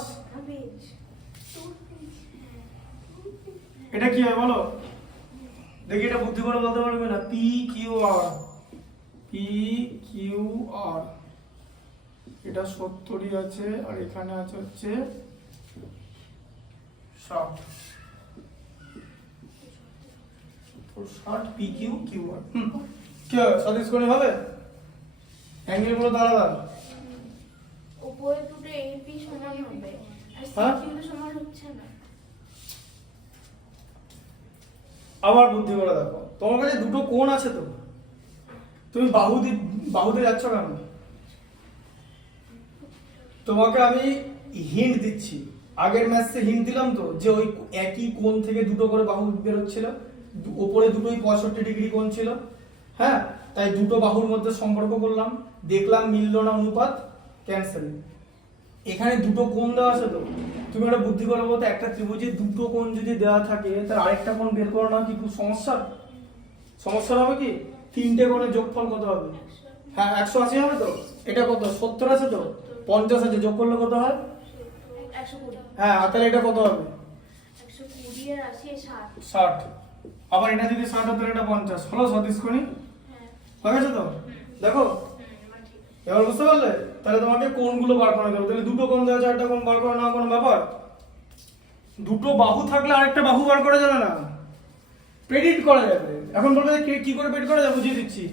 এটা কি হয় বলো দেখি, এটা বুদ্ধি করে বলতে পারবে না? P Q R, P Q R, এটা 70ই আছে আর এখানে আছে হচ্ছে 60, 60 পি কিউ কিউ আর, কি হবে সদৃশকোণী হবে? অ্যাঙ্গেল গুলো দাঁড়া, উপরে দুটো এপি সমান হবে আর হ্যাঁ? সিকিউ তো সমান হচ্ছে না। আবার বুদ্ধি করে দেখো, তোমার কাছে দুটো কোণ আছে তো, তুমি বাহুতে যাচ্ছ কেন? তোমাকে আমি হিন্ট দিচ্ছি, আগের ম্যাথসে হিন্ট দিলাম তো, যে ওই একই কোণ থেকে দুটো করে বাহু বেরোচ্ছিল, উপরে দুটোই 65 ডিগ্রি কোণ ছিল, হ্যাঁ, তাই দুটো বাহুর মধ্যে সম্পর্ক করলাম, দেখলাম মিলল না, অনুপাত ক্যান্সেল। এখানে দুটো কোণ দেওয়া আছে তো, তুমি একটা বুদ্ধি করে বলতে, একটা ত্রিভুজে দুটো কোণ যদি দেওয়া থাকে তার আরেকটা কোণ বের করা না কি খুব সমস্যা হবে কি? 3টে কোণের যোগফল কত হবে? হ্যাঁ 180 হবে তো, এটা কত 70 আছে তো, 50 আছে, যোগ করলে কত হয়? 120। হ্যাঁ, আর তাহলে এটা কত হবে? 120 আর 80 60। 60, আবার এটা যদি 60 হয় তাহলে এটা 50, হলো সদৃশকোণী, হ্যাঁ হয়ে গেছে তো? দেখো এবার ঠিক। এবার বুঝতে পারলে? তাহলে তোমাকে কোণগুলো বার করে দেবো, তাহলে দুটো কোণ দেওয়া আছে, একটা কোণ বার করা না কোনো ব্যাপার? দুটো বাহু থাকলে আরেকটা বাহু বার করা যাবে না, প্রেডিক্ট করা যাবে। এখন বলবে যে কি করে প্রেডিক্ট করা যাবে, বুঝিয়ে দিচ্ছি।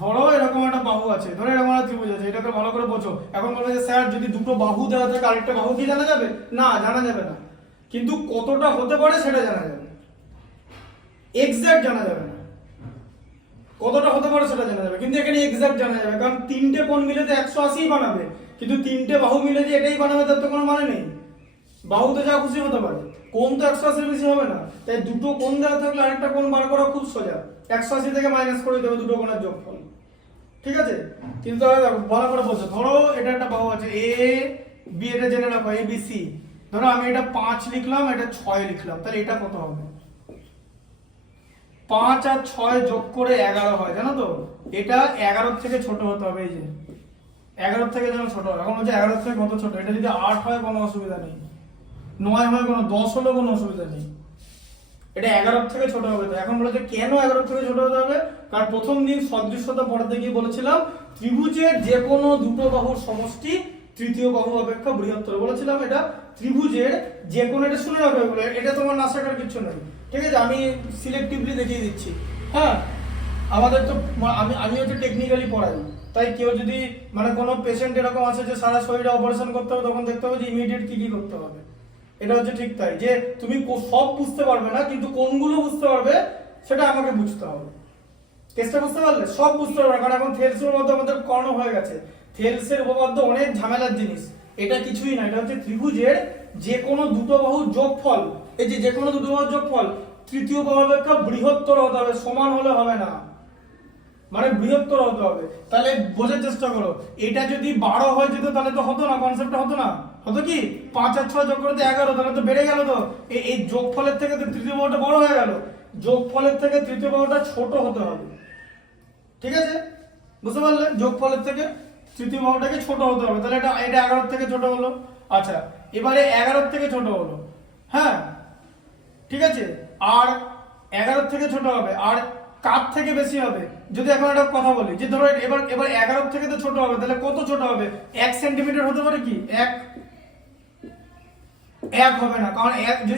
ধরো এরকম একটা বাহু আছে, ধরো এরকম একটা ত্রিভুজ আছে, এটাকে ভালো করে বোঝো। এখন বলবে যে স্যার যদি দুটো বাহু দেওয়া থাকে আরেকটা বাহু কি জানা যাবে? না, জানা যাবে না, কিন্তু কতটা হতে পারে সেটা জানা যাবে, এক্সাক্ট জানা যাবে না, কতটা হতে পারে সেটা জানা যাবে, কিন্তু এখানে এক্সাক্ট জানা যাবে, কারণ 3টে কোণ মিলে তো 180 বানাবে, কিন্তু 3টে বাহু মিলে যে এটাই বানাবে তার তো কোনো মানে নেই, বাহু তো যা খুশি হতে পারে, কোণ তো 180 বেশি হবে না, তাই দুটো কোণ দেওয়া থাকলে আরেকটা কোণ বার করা খুব সোজা, 180 থেকে মাইনাস করে দেবে দুটো কোণের যোগফল, ঠিক আছে? কিন্তু ভালো করে বলছো, ধরো এটা একটা বাহু আছে এ বি, এটা জেনে রাখো এ বি সি, ধরো আমি এটা 5 লিখলাম, এটা 6 লিখলাম, তাহলে এটা কত হবে? 5 আর 6 যোগ করে 11 হয়, জানো তো? এটা 11 থেকে ছোট হতে হবে, এই যে 11 থেকে যেন ছোট হয়, এখন হচ্ছে 11 থেকে কত ছোট, এটা যদি 8 হয় কোনো অসুবিধা নেই, 9 হয় কোনো, 10 হলেও কোনো অসুবিধা নেই, এটা 11 থেকে ছোট হবে। তো এখন বলেছে কেন 11 থেকে ছোট হতে হবে? কারণ প্রথম দিন সদৃশ্যতা পড়াতে গিয়ে বলেছিলাম ত্রিভুজের যে কোনো দুটো বাহুর সমষ্টি তৃতীয় বাহু অপেক্ষা বৃহত্তর, বলেছিলাম এটা ত্রিভুজের যে কোনো, এটা শুনে রাখবে বলে, এটা তোমার না শেখার কিছু নেই, ঠিক আছে? আমি সিলেক্টিভলি দেখিয়ে দিচ্ছি, হ্যাঁ আমাদের তো আমি হচ্ছে টেকনিক্যালি পড়াই, তাই কেউ যদি মানে কোনো পেশেন্ট এরকম আছে যে সারা শরীরে অপারেশন করতে হবে, তখন দেখতে হবে যে ইমিডিয়েট কি করতে হবে। এটা হচ্ছে ঠিক তাই, যে তুমি সব বুঝতে পারবে না, কিন্তু কোনগুলো বুঝতে পারবে সেটা আমাকে বুঝতে হবে। কেসটা বুঝতে পারলে? সব বুঝতে পারবে না, কারণ এখন থেলসের মধ্যে আমাদের কর্ণ হয়ে গেছে। থেলসের উপপাদ্য অনেক ঝামেলার জিনিস, এটা কিছুই না, এটা হচ্ছে ত্রিভুজের যে কোনো দুটো বাহুর যোগফল। এই যে কোনো দুটো বাহুর যোগফল তৃতীয় বাহু অপেক্ষা বৃহত্তর হতে হবে, সমান হলে হবে না, মানে বৃহত্তর হতে হবে। তাহলে বোঝার চেষ্টা করো, এটা যদি 12 হয়ে যেত তাহলে তো হতো না, কনসেপ্টটা হতো না, হতো কি 5 আর 6 যোগ করতে 11, তাহলে তো বেড়ে গেল। তো এই যোগফলের থেকে তো তৃতীয় বাহুটা বড় হয়ে গেল, যোগফলের থেকে তৃতীয় বাহুটা ছোট হতে হবে। ঠিক আছে, বুঝতে পারলে? যোগফলের থেকে তৃতীয় বাহুটাকে ছোট হতে হবে, তাহলে এটা 11 থেকে ছোট হলো। আচ্ছা, এবারে 11 থেকে ছোট হলো, হ্যাঁ ঠিক আছে, আর 11 থেকে ছোট হবে, আর কার থেকে বেশি হবে? যদি এখন একটা কথা বলি যে ধরো এবার 11 থেকে তো ছোট হবে, তাহলে কত ছোট হবে? 1 সেন্টিমিটার হতে পারে কি? 1 হবে না, কারণ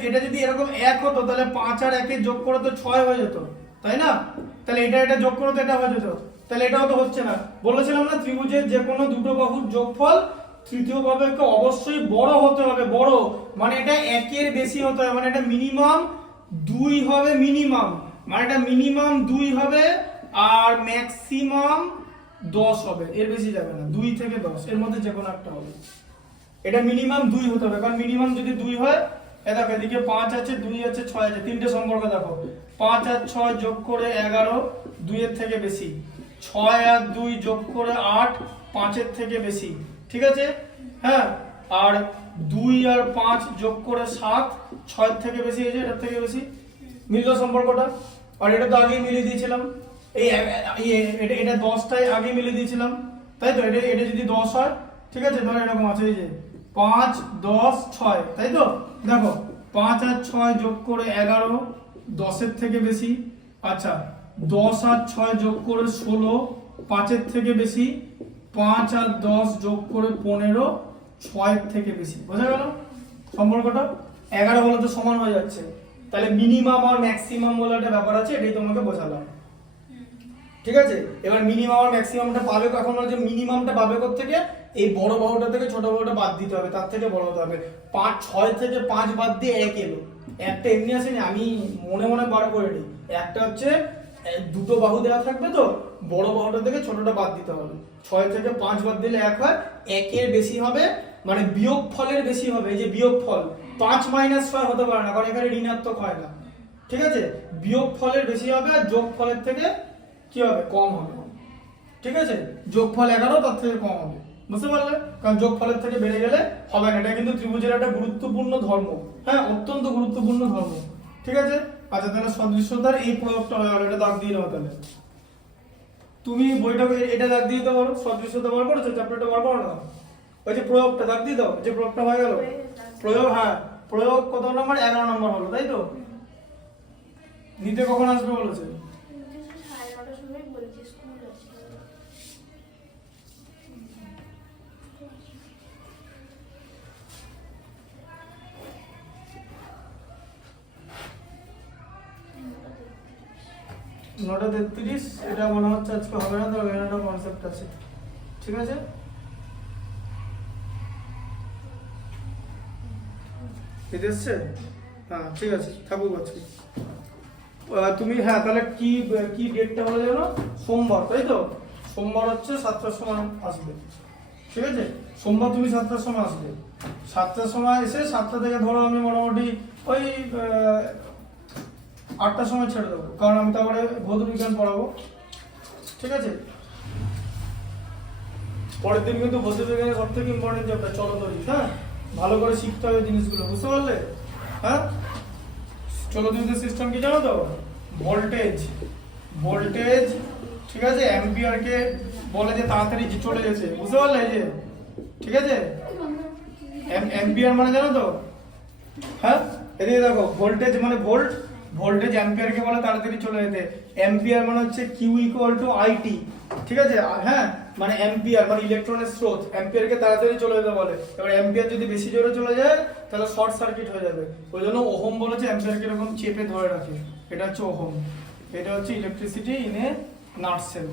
এটা যদি এরকম 1 হতো তাহলে 5 আর 1 যোগ করে তো 6 হয়ে যেত, তাই না? তাহলে এটা যোগ করে তো এটা হয়ে যেত, তাহলে এটাও তো হচ্ছে না। বলেছিলাম না, ত্রিভুজের যে কোনো দুটো বাহুর যোগফল তৃতীয় বাহু অবশ্যই বড় হতে হবে, বড় মানে এটা 1 এর বেশি হতে হবে, মানে এটা মিনিমাম 2 হবে, মিনিমাম মানে এটা মিনিমাম 2 হবে, আর ম্যাক্সিমাম 10 হবে, এর বেশি যাবে না, 2 থেকে 10 এর মধ্যে যে কোনো একটা হবে। এটা মিনিমাম 2 হতে হবে, কারণ মিনিমাম যদি 2 হয়, দেখো এদিকে 5 আছে, 2 আছে, 6 আছে, তিনটে সম্পর্ক দেখো, 5 আর 6 যোগ করে 11, 2 এর থেকে বেশি, 6 আর 2 যোগ করে 8, 5 এর থেকে বেশি, ঠিক আছে, হ্যাঁ, আর 2 আর 5 যোগ করে 7, 6 এর থেকে বেশি হয়েছে, এটার থেকে বেশি, মিললো সম্পর্কটা। আর এটা তো আগেই মিলিয়ে দিয়েছিলাম, এটা 10টাই আগে মিলিয়ে দিয়েছিলাম, তাই তো? এটা যদি 10 হয়, ঠিক আছে, ধরো এরকম আছে, এই যে 5, 10, 6, তাই তো? দেখো 5 আর 6 যোগ করে 11, 10 এর থেকে বেশি। আচ্ছা, 10 আর 6 যোগ করে 16, 5 এর থেকে বেশি। 5 আর 10 যোগ করে 15, 6 এর থেকে বেশি। বোঝা গেল সম্পর্কটা? 11 বলে তো সমান হয়ে যাচ্ছে, তাহলে মিনিমাম আর ম্যাক্সিমাম বলে একটা ব্যাপার আছে, এটাই তোমাকে বোঝালাম, ঠিক আছে? এবার মিনিমাম আর ম্যাক্সিমামটা পাবে কখন? যে মিনিমামটা পাবে কোথা থেকে? এই বড় বাহুটা থেকে ছোট বাহুটা বাদ দিতে হবে, তার থেকে বড় হতে হবে। 6 থেকে 5 বাদ দিয়ে 1 এলো, একটা এমনি আসেনি, আমি মনে মনে বার করে নিই। একটা হচ্ছে দুটো বাহু দেওয়া থাকবে, তো বড় বাহুটা থেকে ছোটটা বাদ দিতে হবে। 6 থেকে 5 বাদ দিলে 1 হয়, 1 এর বেশি হবে, মানে বিয়োগ ফলের বেশি হবে। এই যে বিয়োগ ফল 5 - 6 হতে পারে না, কারণ এখানে ঋণাত্মক হয় না, ঠিক আছে? বিয়োগ ফলের বেশি হবে, আর যোগ ফলের থেকে কি হবে? কম হবে, ঠিক আছে? যোগফল 11, তার থেকে কম হবে, বুঝতে পারলে? কারণ যোগফলের থেকে বেড়ে গেলে হবে না। এটা কিন্তু ত্রিভুজের একটা গুরুত্বপূর্ণ ধর্ম, হ্যাঁ, অত্যন্ত গুরুত্বপূর্ণ ধর্ম, ঠিক আছে? আচ্ছা, তাহলে সদৃশ্যতার এই প্রয়োগটা হয়ে গেল, এটা দাগ দিয়ে নাও। তাহলে তুমি বইটা এটা দাগ দিয়ে দিতে পারো, সদৃশ্যতা বার করেছো, চ্যাপ্টারটা বার করো না, ওই যে প্রয়োগটা দাগ দিয়ে দাও, যে প্রয়োগটা হয়ে গেল, প্রয়োগ, হ্যাঁ, প্রয়োগ কত নম্বর? 11 নম্বর হলো, তাই তো? নিতে কখন আসবে বলেছে? 9:30 সময় বলেছি, স্কুল আছে। নটা 33, এটা মনে হচ্ছে আজকে হবে না, তো এখানে একটা কনসেপ্ট আছে, ঠিক আছে? এটা এসছে, হ্যাঁ ঠিক আছে, থাকুক আজকে। তুমি, হ্যাঁ, তাহলে কি কি ডেটটা হলো জানো? সোমবার, তাই তো? সোমবার হচ্ছে 7টার সময় আসবে, ঠিক আছে? সোমবার তুমি 7টার সময় আসবে, 7টার সময় এসে 7টা থেকে ধরো আমি মোটামুটি ওই 8টার সময় ছেড়ে দেবো, কারণ আমি তারপরে ভৌত বিজ্ঞান পড়াবো, ঠিক আছে? পরের দিন কিন্তু ভৌত বিজ্ঞানের সব থেকে ইম্পর্টেন্ট চ্যাপ্টার চলতরি, হ্যাঁ, ভালো করে শিখতে হবে জিনিসগুলো, বুঝতে পারলে? হ্যাঁ, চলতরিতে সিস্টেম কি জানো তো? ভোল্টেজ, ঠিক আছে, অ্যাম্পিয়ারকে বলে যে তাড়াতাড়ি চলে গেছে, বুঝতে পারলে? এই যে, ঠিক আছে, অ্যাম্পিয়ার মানে জানো তো? হ্যাঁ, এদিকে দেখো, ভোল্টেজ মানে ভোল্টেজ অ্যাম্পিয়ারকে বলে তাড়াতাড়ি চলে যেতে। অ্যাম্পিয়ার মানে হচ্ছে Q = IT, ঠিক আছে? হ্যাঁ, মানে অ্যাম্পিয়ার মানে ইলেকট্রনের স্রোত, অ্যাম্পিয়ারকে তাড়াতাড়ি চলে যেতে বলে। এবার অ্যাম্পিয়ার যদি বেশি জোরে চলে যায় তাহলে শর্ট সার্কিট হয়ে যাবে, ওই জন্য ওহম বলেছে অ্যাম্পিয়ারকে এরকম চেপে ধরে রাখে, এটা হচ্ছে ওহম। এটা হচ্ছে ইলেকট্রিসিটি ইন এ নাটসেল,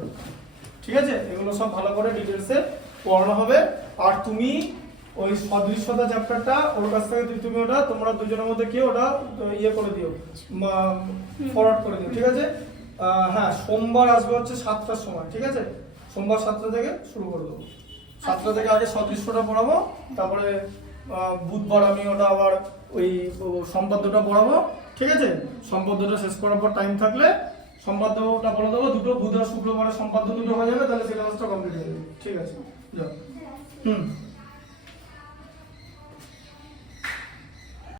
ঠিক আছে? এগুলো সব ভালো করে ডিটেলসে পড়ানো হবে। আর তুমি ওই সদৃশ্যতা চ্যাপ্টারটা ওর কাছ থেকে তুমি ওটা তোমরা দুজনের মধ্যে কেউ ওটা ইয়ে করে দিও, ফরওয়ার্ড করে দিও, ঠিক আছে? হ্যাঁ, সোমবার আসবে হচ্ছে 7টার সময়, ঠিক আছে? সোমবার 7টা থেকে শুরু করে দেবো। 7টা থেকে আগে সদৃশ্যটা পড়াবো, তারপরে বুধবার আমি ওটা আবার ওই সম্পাদ্যটা পড়াবো, ঠিক আছে? সম্পাদ্যটা শেষ করার পর টাইম থাকলে সম্পাদ্যটা পড়ে দেবো দুটো, বুধ আর শুক্রবারে সম্পাদ্য দুটো হয়ে যাবে, তাহলে সিলেবাসটা কমপ্লিট হয়ে যাবে, ঠিক আছে? যাও।